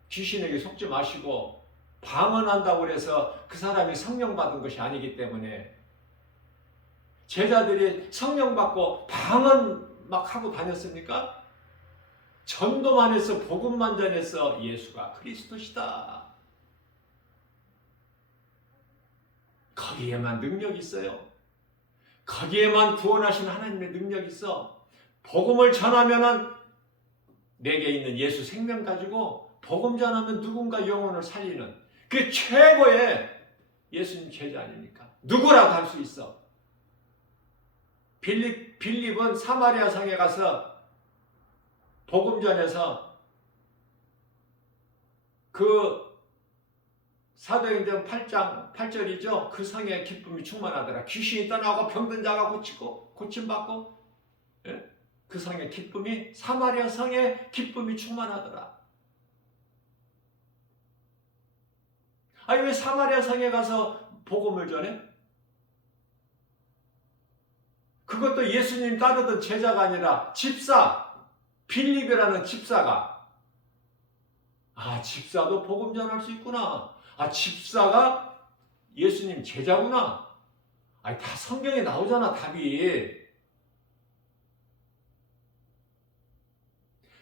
귀신에게 속지 마시고 방언한다고 해서 그 사람이 성령 받은 것이 아니기 때문에 제자들이 성령 받고 방언 막 하고 다녔습니까? 전도만 해서 복음만 전해서 예수가 그리스도시다. 거기에만 능력이 있어요. 거기에만 구원하신 하나님의 능력이 있어. 복음을 전하면은 내게 있는 예수 생명 가지고 복음 전하면 누군가 영혼을 살리는 그 최고의 예수님 제자 아닙니까? 누구라도 할 수 있어. 빌립은 사마리아 성에 가서 복음 전해서 그 사도행전 8장 8절이죠. 그 성에 기쁨이 충만하더라. 귀신이 떠나고 병든 자가 고침받고 그 성의 기쁨이 사마리아 성에 기쁨이 충만하더라. 아니 왜 사마리아 성에 가서 복음을 전해? 그것도 예수님 따르던 제자가 아니라 집사 빌립이라는 집사가 아, 집사도 복음 전할 수 있구나. 아, 집사가 예수님 제자구나. 아니, 다 성경에 나오잖아, 답이.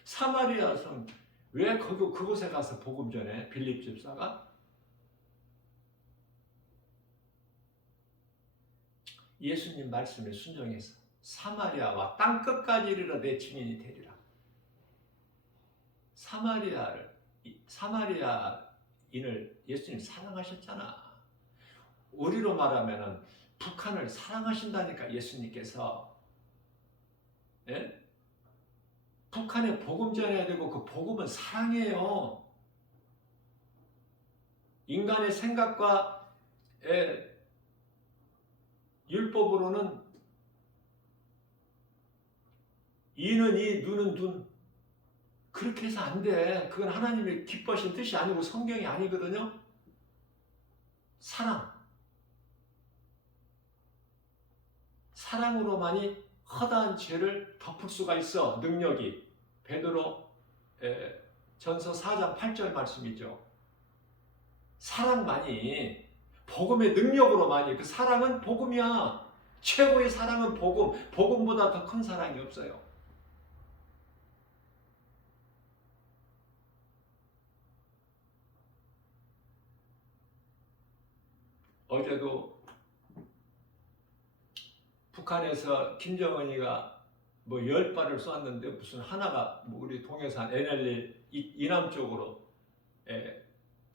사마리아 성, 왜 그곳에 가서 복음 전해? 빌립 집사가? 예수님 말씀에 순종해서 사마리아와 땅끝까지 이르러 내 증인이 되리라. 사마리아인을 예수님 사랑하셨잖아. 우리로 말하면은 북한을 사랑하신다니까, 예수님께서. 예? 북한에 복음 전해야 되고, 그 복음은 사랑이에요. 인간의 생각과 율법으로는 이는 이, 눈은 눈. 그렇게 해서 안 돼. 그건 하나님의 기뻐하신 뜻이 아니고 성경이 아니거든요. 사랑으로만이 허다한 죄를 덮을 수가 있어. 능력이. 베드로 전서 4장 8절 말씀이죠. 사랑만이, 복음의 능력으로만이. 그 사랑은 복음이야. 최고의 사랑은 복음. 복음보다 더 큰 사랑이 없어요. 어제도 북한에서 김정은이가 뭐 10발을 쏘았는데 무슨 하나가 뭐 우리 동해산 NLL 이남 쪽으로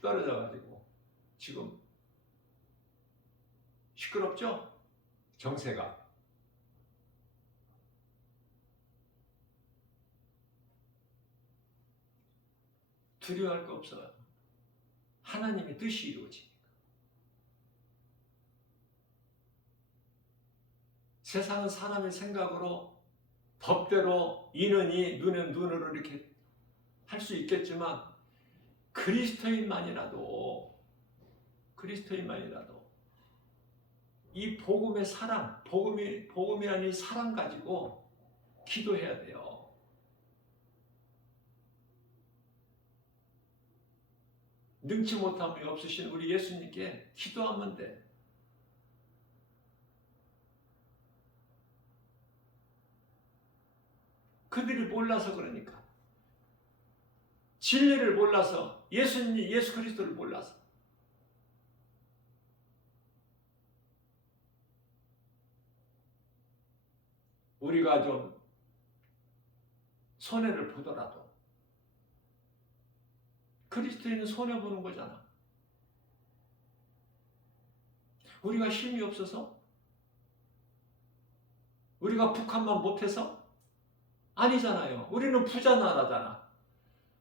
떨어져 가지고 지금 시끄럽죠? 정세가. 두려워할 거 없어요. 하나님의 뜻이 이루어지니까. 세상은 사람의 생각으로 법대로 이는 이, 눈은 눈으로 이렇게 할 수 있겠지만 그리스도인만이라도 이 복음의 사랑, 복음이라는 이 사랑 가지고 기도해야 돼요. 능치 못함이 없으신 우리 예수님께 기도하면 돼. 그들이 몰라서 그러니까. 진리를 몰라서, 예수 그리스도를 몰라서. 우리가 좀 손해를 보더라도 그리스도인은 손해보는 거잖아. 우리가 힘이 없어서? 우리가 북한만 못해서? 아니잖아요. 우리는 부자 나라잖아.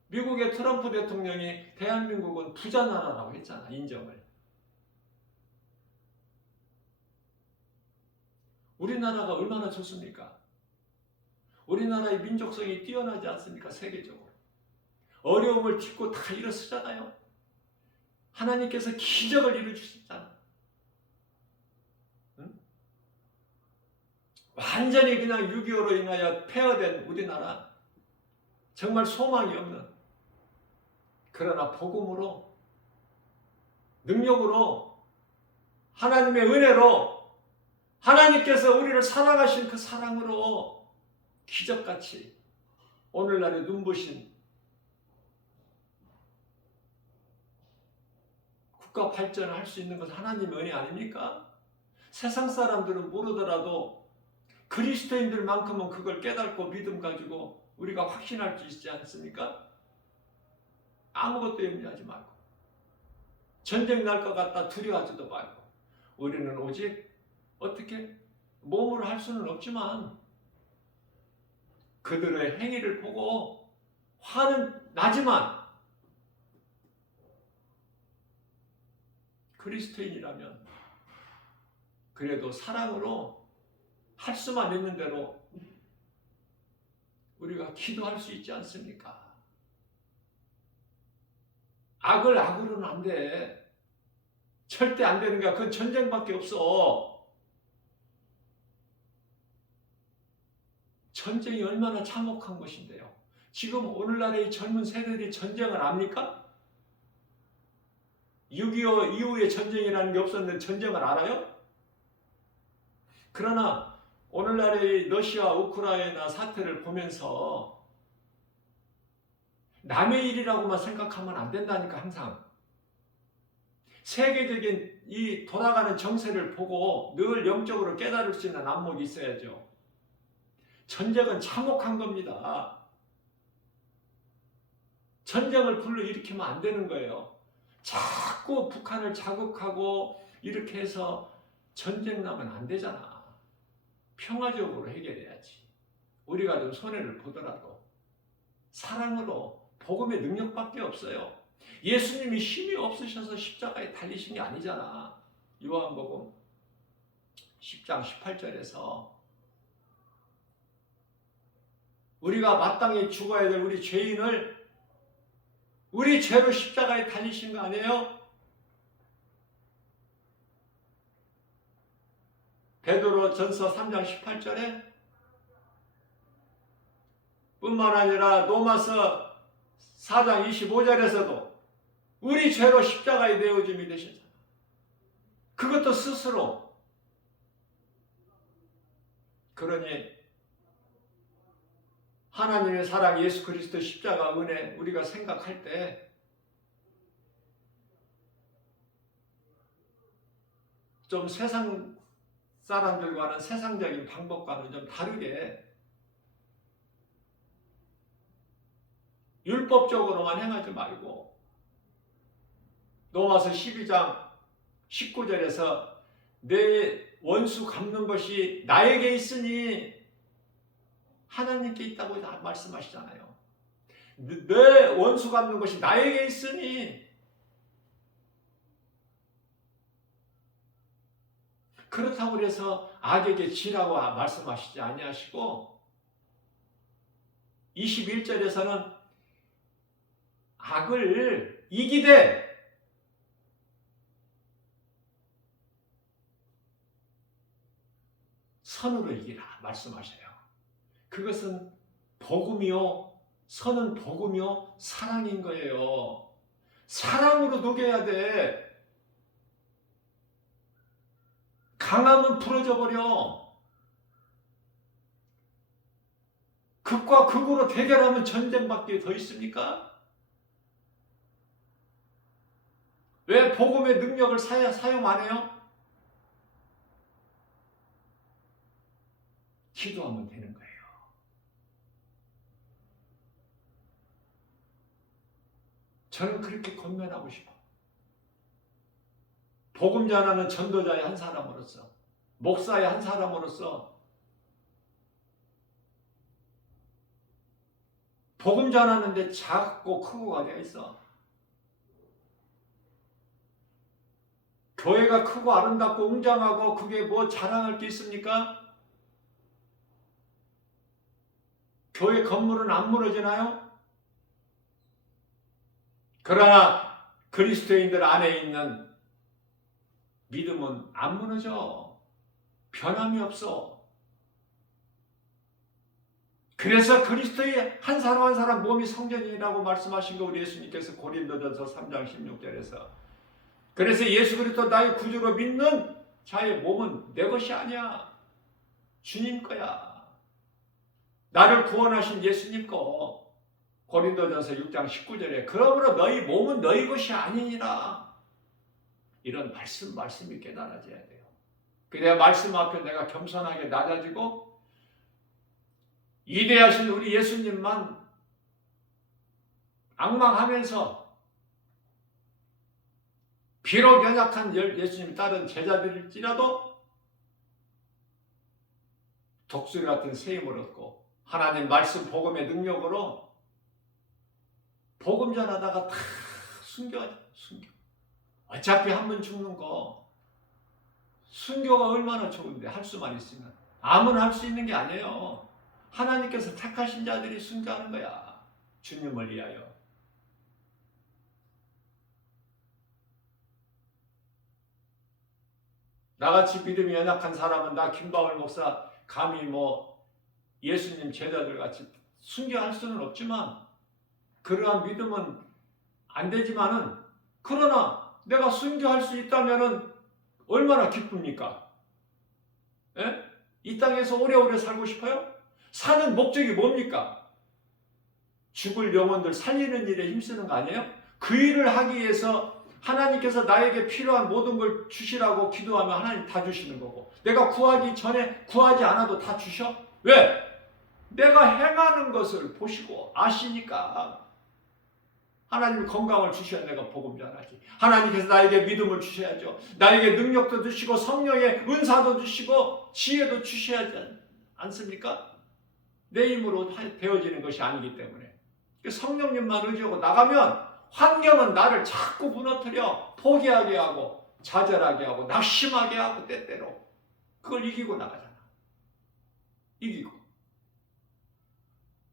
미국의 트럼프 대통령이 대한민국은 부자 나라라고 했잖아. 인정을. 우리나라가 얼마나 좋습니까? 우리나라의 민족성이 뛰어나지 않습니까? 세계적으로. 어려움을 딛고 다 일어서잖아요. 하나님께서 기적을 이루어주셨잖아. 응? 완전히 그냥 6.25로 인하여 폐허된 우리나라, 정말 소망이 없는, 그러나 복음으로, 능력으로, 하나님의 은혜로, 하나님께서 우리를 사랑하신 그 사랑으로 기적같이 오늘날의 눈부신 국가 발전을 할 수 있는 것은 하나님의 은혜 아닙니까? 세상 사람들은 모르더라도 그리스도인들만큼은 그걸 깨닫고 믿음 가지고 우리가 확신할 수 있지 않습니까? 아무것도 염려하지 말고, 전쟁 날 것 같다 두려워하지도 말고, 우리는 오직 어떻게 몸으로 할 수는 없지만 그들의 행위를 보고 화는 나지만 그리스도인이라면 그래도 사랑으로 할 수만 있는 대로 우리가 기도할 수 있지 않습니까? 악을 악으로는 안 돼. 절대 안 되는 거야. 그건 전쟁밖에 없어. 전쟁이 얼마나 참혹한 것인데요. 지금 오늘날의 젊은 세대들이 전쟁을 압니까? 6.25 이후에 전쟁이라는 게 없었는데 전쟁을 알아요? 그러나 오늘날의 러시아, 우크라이나 사태를 보면서 남의 일이라고만 생각하면 안 된다니까. 항상 세계적인 이 돌아가는 정세를 보고 늘 영적으로 깨달을 수 있는 안목이 있어야죠. 전쟁은 참혹한 겁니다. 전쟁을 불러일으키면 안 되는 거예요. 자꾸 북한을 자극하고 이렇게 해서 전쟁 나면 안 되잖아. 평화적으로 해결해야지. 우리가 좀 손해를 보더라도 사랑으로, 복음의 능력밖에 없어요. 예수님이 힘이 없으셔서 십자가에 달리신 게 아니잖아. 요한복음 10장 18절에서 우리가 마땅히 죽어야 될 우리 죄인을 우리 죄로 십자가에 달리신 거 아니에요? 베드로 전서 3장 18절에 뿐만 아니라 로마서 4장 25절에서도 우리 죄로 십자가에 내어짐이 되셨잖아요. 그것도 스스로. 그러니 하나님의 사랑, 예수 그리스도 십자가 은혜 우리가 생각할 때 좀 세상 사람들과는, 세상적인 방법과는 좀 다르게 율법적으로만 행하지 말고 로마서 12장 19절에서 내 원수 갚는 것이 나에게 있으니 하나님께 있다고 말씀하시잖아요. 내 원수 갚는 것이 나에게 있으니. 그렇다고 해서 악에게 지라고 말씀하시지 아니하시고 21절에서는 악을 이기되 선으로 이기라 말씀하셔요. 그것은 복음이요, 선은 복음이요, 사랑인 거예요. 사랑으로 녹여야 돼. 강함은 부러져 버려. 극과 극으로 대결하면 전쟁밖에 더 있습니까? 왜 복음의 능력을 사용 안 해요? 기도하면 되는 거예요. 저는 그렇게 권면하고 싶어요. 복음 전하는 전도자의 한 사람으로서, 목사의 한 사람으로서 복음 전하는데 작고 크고가 되어 있어. 교회가 크고 아름답고 웅장하고 그게 뭐 자랑할 게 있습니까? 교회 건물은 안 무너지나요? 그러나 그리스도인들 안에 있는 믿음은 안 무너져. 변함이 없어. 그래서 그리스도의 한 사람 한 사람 몸이 성전이라고 말씀하신 거 우리 예수님께서 고린도전서 3장 16절에서. 그래서 예수 그리스도 나의 구주로 믿는 자의 몸은 내 것이 아니야. 주님 거야. 나를 구원하신 예수님 거. 고린도전서 6장 19절에 그러므로 너희 몸은 너희 것이 아니니라. 이런 말씀이 깨달아져야 돼요. 그래야 말씀 앞에 내가 겸손하게 낮아지고 위대하신 우리 예수님만 앙망하면서 비록 연약한 예수님 따른 제자들일지라도 독수리 같은 세임을 얻고 하나님 말씀 복음의 능력으로 복음 전하다가 다 순교. 어차피 한 번 죽는 거 순교가 얼마나 좋은데 할 수만 있으면. 아무나 할 수 있는 게 아니에요. 하나님께서 택하신 자들이 순교하는 거야. 주님을 위하여. 나같이 믿음이 연약한 사람은 나 김바울 목사 감히 뭐 예수님 제자들 같이 순교할 수는 없지만 그러한 믿음은 안 되지만은 그러나 내가 순교할 수 있다면은 얼마나 기쁩니까? 예? 이 땅에서 오래오래 살고 싶어요? 사는 목적이 뭡니까? 죽을 영혼들 살리는 일에 힘쓰는 거 아니에요? 그 일을 하기 위해서 하나님께서 나에게 필요한 모든 걸 주시라고 기도하면 하나님 다 주시는 거고, 내가 구하기 전에 구하지 않아도 다 주셔? 왜? 내가 행하는 것을 보시고 아시니까. 하나님이 건강을 주셔야 내가 복음 전하지. 하나님께서 나에게 믿음을 주셔야죠. 나에게 능력도 주시고 성령의 은사도 주시고 지혜도 주셔야 하지 않습니까? 내 힘으로 되어지는 것이 아니기 때문에. 성령님만 의지하고 나가면 환경은 나를 자꾸 무너뜨려 포기하게 하고 좌절하게 하고 낙심하게 하고 때때로 그걸 이기고 나가잖아. 이기고.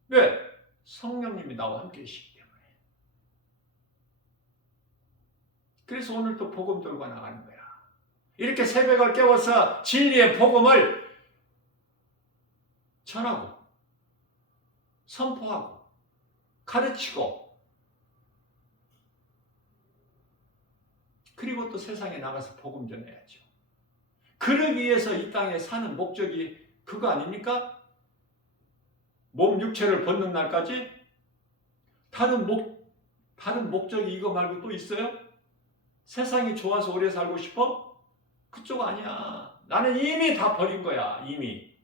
왜? 성령님이 나와 함께 계시기 때문에. 그래서 오늘 또 복음 들고 나가는 거야. 이렇게 새벽을 깨워서 진리의 복음을 전하고 선포하고 가르치고 그리고 또 세상에 나가서 복음 전해야죠. 그러기 위해서 이 땅에 사는 목적이 그거 아닙니까? 몸 육체를 벗는 날까지? 다른 목적이 이거 말고 또 있어요? 세상이 좋아서 오래 살고 싶어? 그쪽 아니야. 나는 이미 다 버린 거야. 이미.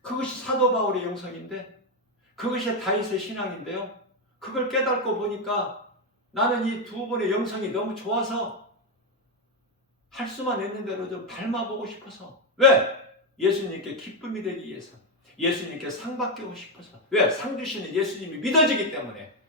그것이 사도 바울의 영성인데, 그것이 다윗의 신앙인데요. 그걸 깨닫고 보니까 나는 이 두 분의 영성이 너무 좋아서 할 수만 있는 대로 좀 닮아보고 싶어서. 왜? 예수님께 기쁨이 되기 위해서. 예수님께 상 받고 싶어서. 왜? 상 주시는 예수님이 믿어지기 때문에.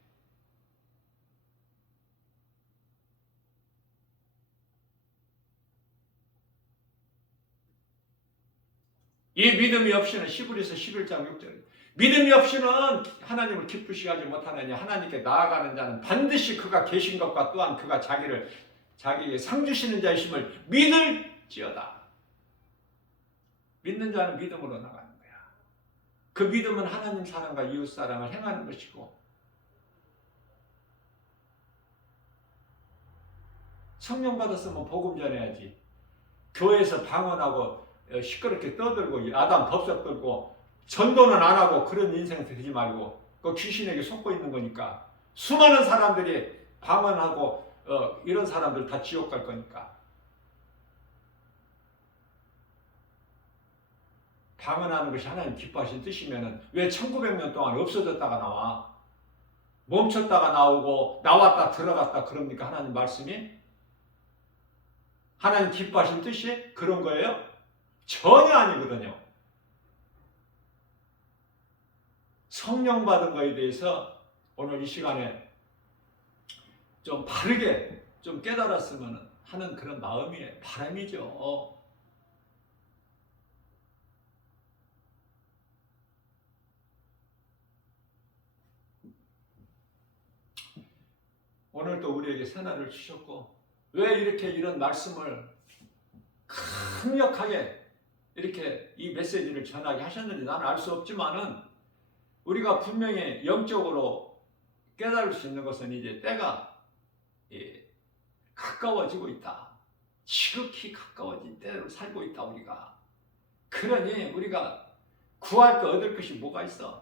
이 믿음이 없이는 히브리서 11장 6절 믿음이 없이는 하나님을 기쁘시게 하지 못하느냐. 하나님께 나아가는 자는 반드시 그가 계신 것과 또한 그가 자기에게 상 주시는 자이심을 믿을지어다. 믿는 자는 믿음으로 나가는 거야. 그 믿음은 하나님 사랑과 이웃 사랑을 행하는 것이고, 성령 받았으면 복음 전해야지. 교회에서 방언하고 시끄럽게 떠들고 아담 법석 들고 전도는 안 하고 그런 인생 되지 말고, 그 귀신에게 속고 있는 거니까. 수많은 사람들이 방언하고 이런 사람들 다 지옥 갈 거니까. 방언하는 것이 하나님 기뻐하신 뜻이면은 왜 1900년 동안 없어졌다가 나와? 멈췄다가 나오고 나왔다 들어갔다 그럽니까? 하나님 말씀이? 하나님 기뻐하신 뜻이 그런 거예요? 전혀 아니거든요. 성령 받은 거에 대해서 오늘 이 시간에 좀 바르게 좀 깨달았으면 하는 그런 마음이에요. 바람이죠. 오늘도 우리에게 새날을 주셨고, 왜 이렇게 이런 말씀을 강력하게 이렇게 이 메시지를 전하게 하셨는지 나는 알 수 없지만은, 우리가 분명히 영적으로 깨달을 수 있는 것은 이제 때가 가까워지고 있다. 지극히 가까워진 때로 살고 있다 우리가. 그러니 우리가 구할 거 얻을 것이 뭐가 있어?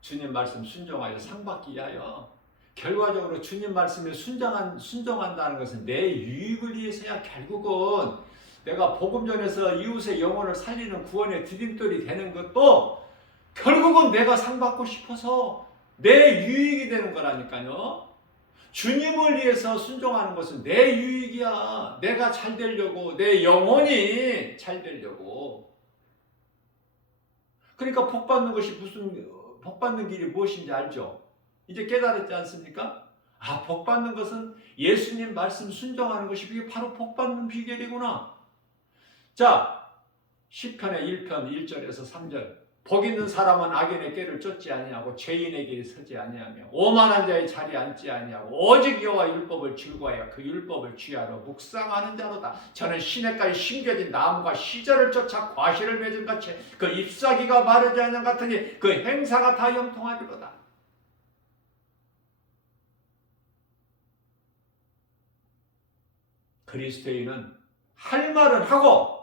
주님 말씀 순종하여 상 받기 위하여. 결과적으로 주님 말씀에 순종한다는 것은 내 유익을 위해서야. 결국은 내가 복음 전해서 이웃의 영혼을 살리는 구원의 디딤돌이 되는 것도 결국은 내가 상 받고 싶어서 내 유익이 되는 거라니까요. 주님을 위해서 순종하는 것은 내 유익이야. 내가 잘 되려고, 내 영혼이 잘 되려고. 그러니까 복 받는 것이 복 받는 길이 무엇인지 알죠? 이제 깨달았지 않습니까? 아, 복 받는 것은 예수님 말씀 순종하는 것이 그게 바로 복 받는 비결이구나. 자, 시편의 1편 1절에서 3절 복 있는 사람은 악인의 꾀를 쫓지 아니하고 죄인의 길에 서지 아니하며 오만한 자의 자리에 앉지 아니하고 오직 여호와 율법을 즐거워하여 그 율법을 취하러 묵상하는 자로다. 저는 시냇가에 심겨진 나무가 시절을 쫓아 과실을 맺은 같이 그 잎사귀가 마르지 않는 같으니 그 행사가 다 형통하리로다. 그리스도인은 할 말은 하고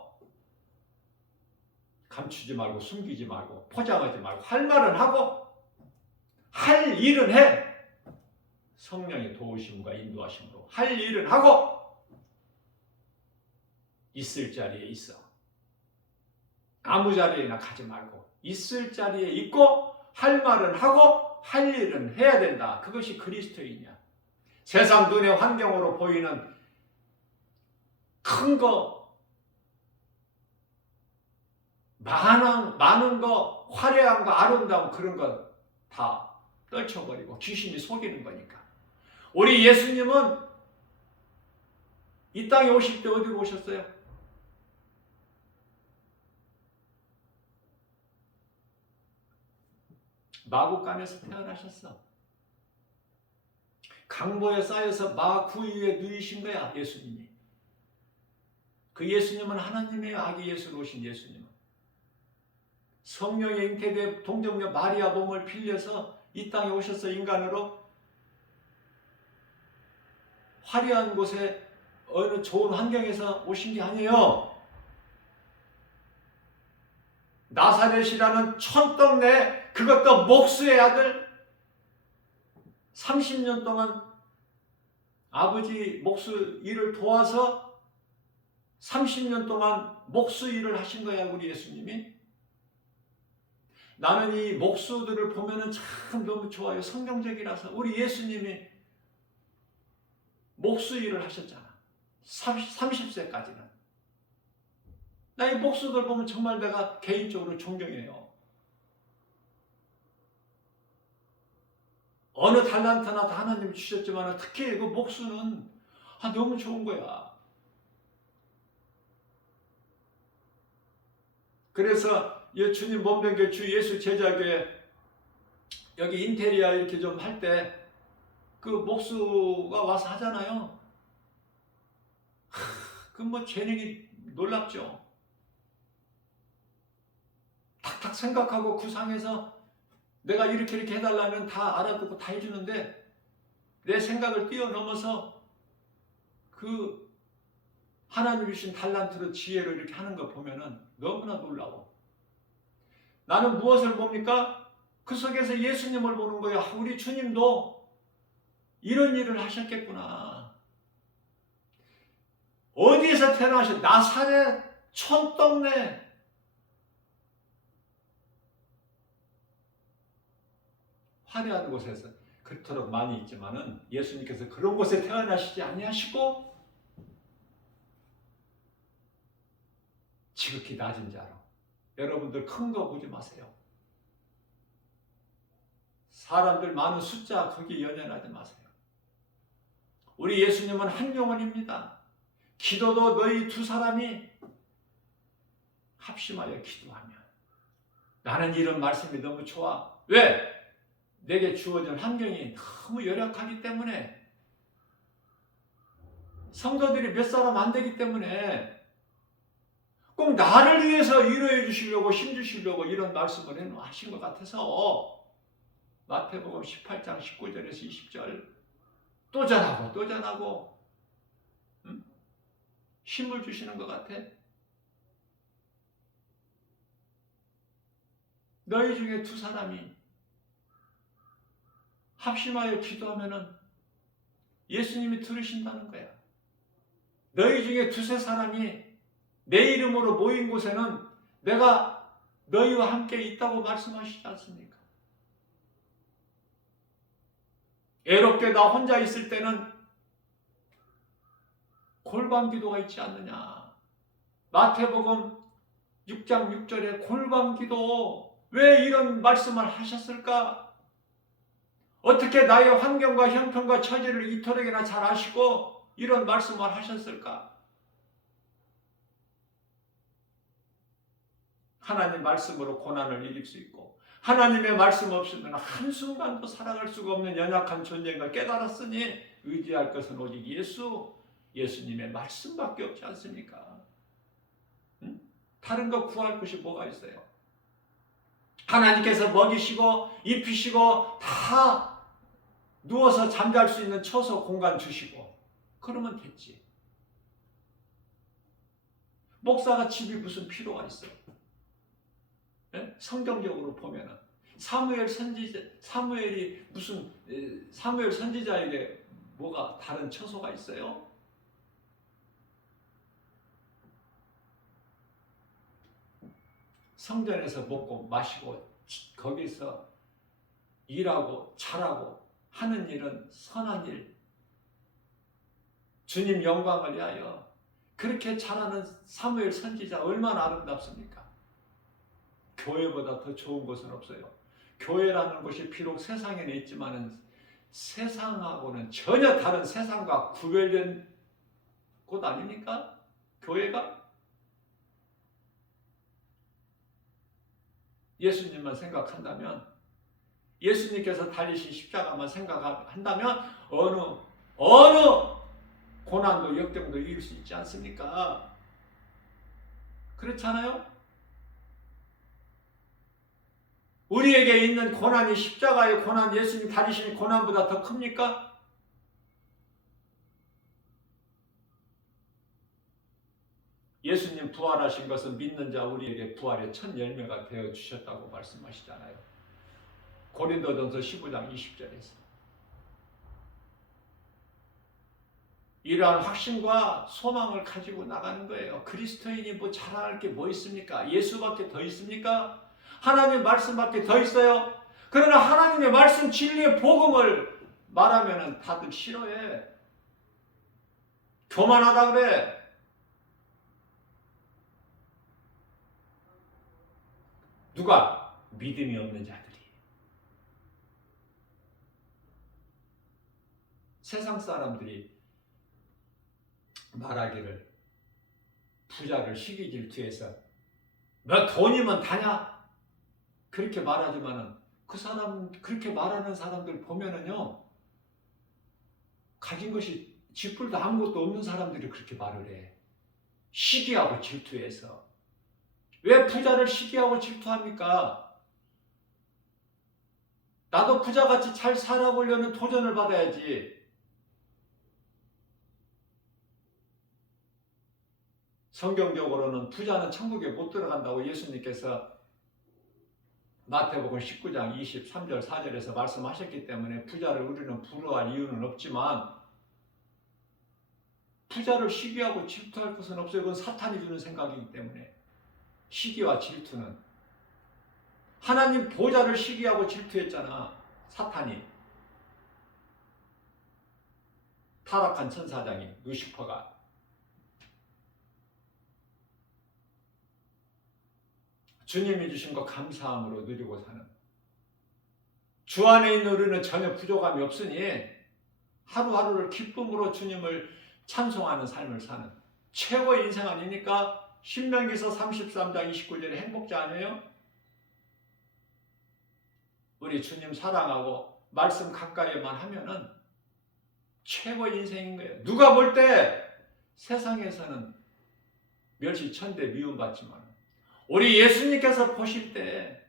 감추지 말고 숨기지 말고 포장하지 말고 할 말은 하고 할 일은 해. 성령의 도우심과 인도하심으로 할 일은 하고 있을 자리에 있어. 아무 자리에나 가지 말고 있을 자리에 있고 할 말은 하고 할 일은 해야 된다. 그것이 그리스도인이야. 세상 눈의 환경으로 보이는 큰 거, 많은 거, 화려한 거, 아름다운 그런 거 다 떨쳐버리고 귀신이 속이는 거니까. 우리 예수님은 이 땅에 오실 때 어디로 오셨어요? 마구간에서 태어나셨어. 강보에 쌓여서 마구 위에 누이신 거야, 예수님이. 그 예수님은 하나님의 아기 예수로 오신 예수님은 성령의 잉태되어 동정녀 마리아 몸을 빌려서 이 땅에 오셔서 인간으로 화려한 곳에 어느 좋은 환경에서 오신 게 아니에요. 나사렛이라는 촌동네, 그것도 목수의 아들, 30년 동안 아버지 목수 일을 도와서 30년 동안 목수 일을 하신 거야, 우리 예수님이. 나는 이 목수들을 보면은 참 너무 좋아요. 성경적이라서. 우리 예수님이 목수 일을 하셨잖아. 30세까지는. 나 이 목수들 보면 정말 내가 개인적으로 존경해요. 어느 달란트나 다 하나님이 주셨지만 특히 그 목수는 너무 좋은 거야. 그래서 주님 몸된 주 예수 제자교회 여기 인테리어 이렇게 좀 할 때 그 목수가 와서 하잖아요. 그 뭐 재능이 놀랍죠. 탁탁 생각하고 구상해서 내가 이렇게 해달라면 다 알아듣고 다 해주는데 내 생각을 뛰어넘어서 그 하나님이 주신 달란트로 지혜로 이렇게 하는 거 보면은 너무나 놀라워. 나는 무엇을 봅니까? 그 속에서 예수님을 보는 거야. 우리 주님도 이런 일을 하셨겠구나. 어디에서 태어나셨? 나사렛 촌동네. 화려한 곳에서 그토록 많이 있지만은 예수님께서 그런 곳에 태어나시지 아니하시고 지극히 낮은 자로. 여러분들 큰 거 보지 마세요. 사람들 많은 숫자 거기에 연연하지 마세요. 우리 예수님은 한 영혼입니다. 기도도 너희 두 사람이 합심하여 기도하면. 나는 이런 말씀이 너무 좋아. 왜? 내게 주어진 환경이 너무 열악하기 때문에, 성도들이 몇 사람 안 되기 때문에 꼭 나를 위해서 위로해 주시려고 힘 주시려고 이런 말씀을 하신 것 같아서 마태복음 18장 19절에서 20절 또 전하고 힘을 주시는 것 같아. 너희 중에 두 사람이 합심하여 기도하면은 예수님이 들으신다는 거야. 너희 중에 두세 사람이 내 이름으로 모인 곳에는 내가 너희와 함께 있다고 말씀하시지 않습니까? 애롭게 나 혼자 있을 때는 골방 기도가 있지 않느냐. 마태복음 6장 6절에 골방 기도, 왜 이런 말씀을 하셨을까? 어떻게 나의 환경과 형편과 처지를 이토록이나 잘 아시고 이런 말씀을 하셨을까? 하나님 말씀으로 고난을 이길 수 있고 하나님의 말씀 없이는 한순간도 살아갈 수가 없는 연약한 존재인 걸 깨달았으니 의지할 것은 오직 예수님의 말씀밖에 없지 않습니까? 응? 다른 거 구할 것이 뭐가 있어요? 하나님께서 먹이시고 입히시고 다 누워서 잠잘 수 있는 처소 공간 주시고 그러면 됐지. 목사가 집이 무슨 필요가 있어요? 예? 성경적으로 보면은 사무엘 선지자에게 뭐가 다른 처소가 있어요? 성전에서 먹고 마시고 거기서 일하고 잘하고 하는 일은 선한 일, 주님 영광을 위하여 그렇게 잘하는 사무엘 선지자 얼마나 아름답습니까? 교회보다 더 좋은 곳은 없어요. 교회라는 곳이 비록 세상에는 있지만은 세상하고는 전혀 다른 세상과 구별된 곳 아닙니까? 교회가? 예수님만 생각한다면, 예수님께서 달리신 십자가만 생각한다면 어느 고난도 역경도 이길 수 있지 않습니까? 그렇잖아요? 우리에게 있는 고난이 십자가의 고난, 예수님 달리신 고난보다 더 큽니까? 예수님 부활하신 것은 믿는 자 우리에게 부활의 첫 열매가 되어 주셨다고 말씀하시잖아요. 고린도전서 15장 20절에서. 이러한 확신과 소망을 가지고 나가는 거예요. 그리스도인이 뭐 자랑할 게 뭐 있습니까? 예수밖에 더 있습니까? 하나님의 말씀밖에 더 있어요? 그러나 하나님의 말씀 진리의 복음을 말하면 다들 싫어해. 교만하다 그래. 누가? 믿음이 없는 자들이. 세상 사람들이 말하기를 부자를 시기 질투해서 너 돈이면 다냐? 그렇게 말하지만은 그 사람 그렇게 말하는 사람들 보면은요 가진 것이 쥐뿔도 아무것도 없는 사람들이 그렇게 말을 해. 시기하고 질투해서. 왜 부자를 시기하고 질투합니까? 나도 부자같이 잘 살아보려는 도전을 받아야지. 성경적으로는 부자는 천국에 못 들어간다고 예수님께서 마태복음 19장 23절 4절에서 말씀하셨기 때문에 부자를 우리는 부러워할 이유는 없지만 부자를 시기하고 질투할 것은 없어요. 그건 사탄이 주는 생각이기 때문에. 시기와 질투는 하나님 보좌를 시기하고 질투했잖아. 사탄이. 타락한 천사장이 루시퍼가. 주님이 주신 거 감사함으로 누리고 사는. 주 안에 있는 우리는 전혀 부족함이 없으니 하루하루를 기쁨으로 주님을 찬송하는 삶을 사는 최고의 인생 아닙니까? 신명기서 33장 29절에 행복자 아니에요? 우리 주님 사랑하고 말씀 가까이만 하면은 최고의 인생인 거예요. 누가 볼 때 세상에서는 멸시천대 미움받지만 우리 예수님께서 보실 때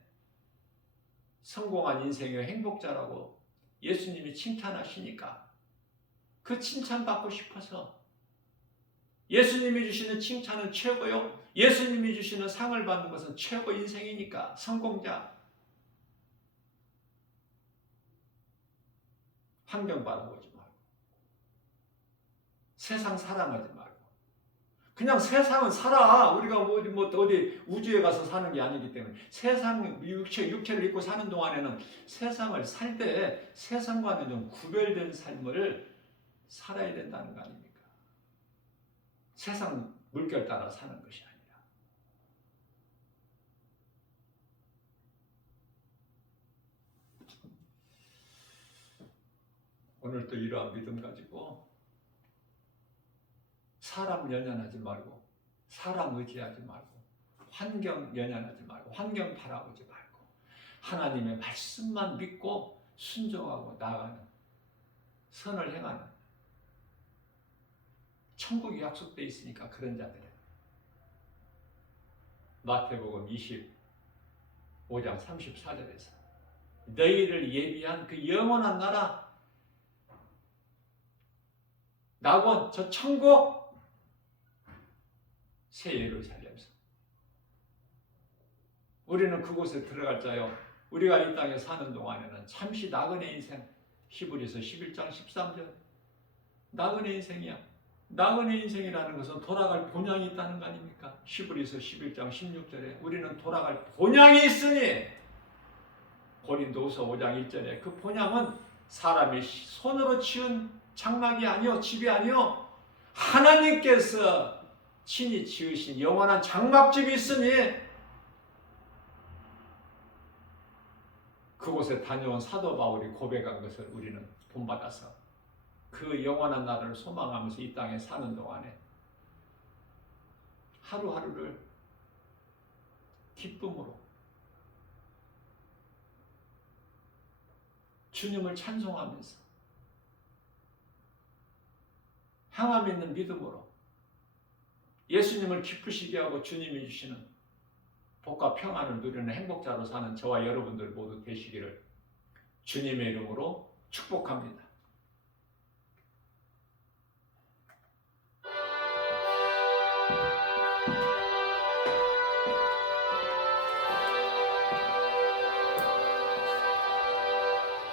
성공한 인생의 행복자라고 예수님이 칭찬하시니까 그 칭찬받고 싶어서 예수님이 주시는 칭찬은 최고요. 예수님이 주시는 상을 받는 것은 최고 인생이니까 성공자. 환경 바라보지 말고 세상 사랑하지 말고 그냥 세상은 살아. 우리가 어디 우주에 가서 사는 게 아니기 때문에 세상 육체를 입고 사는 동안에는 세상을 살 때 세상과는 좀 구별된 삶을 살아야 된다는 거 아닙니까? 세상 물결 따라 사는 것이 아니라. 오늘 또 이러한 믿음 가지고 사람 연연하지 말고 사람 의지하지 말고 환경 연연하지 말고 환경 바라보지 말고 하나님의 말씀만 믿고 순종하고 나아가는 선을 행하는 천국이 약속되어 있으니까 그런 자들은 마태복음 25장 34절에서 너희를 예비한 그 영원한 나라 낙원 저 천국 새 예루살렘에서 우리는 그곳에 들어갈 자요. 우리가 이 땅에 사는 동안에는 잠시 나그네 인생 히브리서 11장 13절 나그네 인생이야. 나그네 인생이라는 것은 돌아갈 본향이 있다는 거 아닙니까? 히브리서 11장 16절에 우리는 돌아갈 본향이 있으니 고린도후서 5장 1절에 그 본향은 사람이 손으로 지은 장막이 아니요 집이 아니요 하나님께서 친히 지으신 영원한 장막집이 있으니 그곳에 다녀온 사도 바울이 고백한 것을 우리는 본받아서 그 영원한 나라를 소망하면서 이 땅에 사는 동안에 하루하루를 기쁨으로 주님을 찬송하면서 향함 있는 믿음으로 예수님을 기쁘시게 하고 주님이 주시는 복과 평안을 누리는 행복자로 사는 저와 여러분들 모두 되시기를 주님의 이름으로 축복합니다.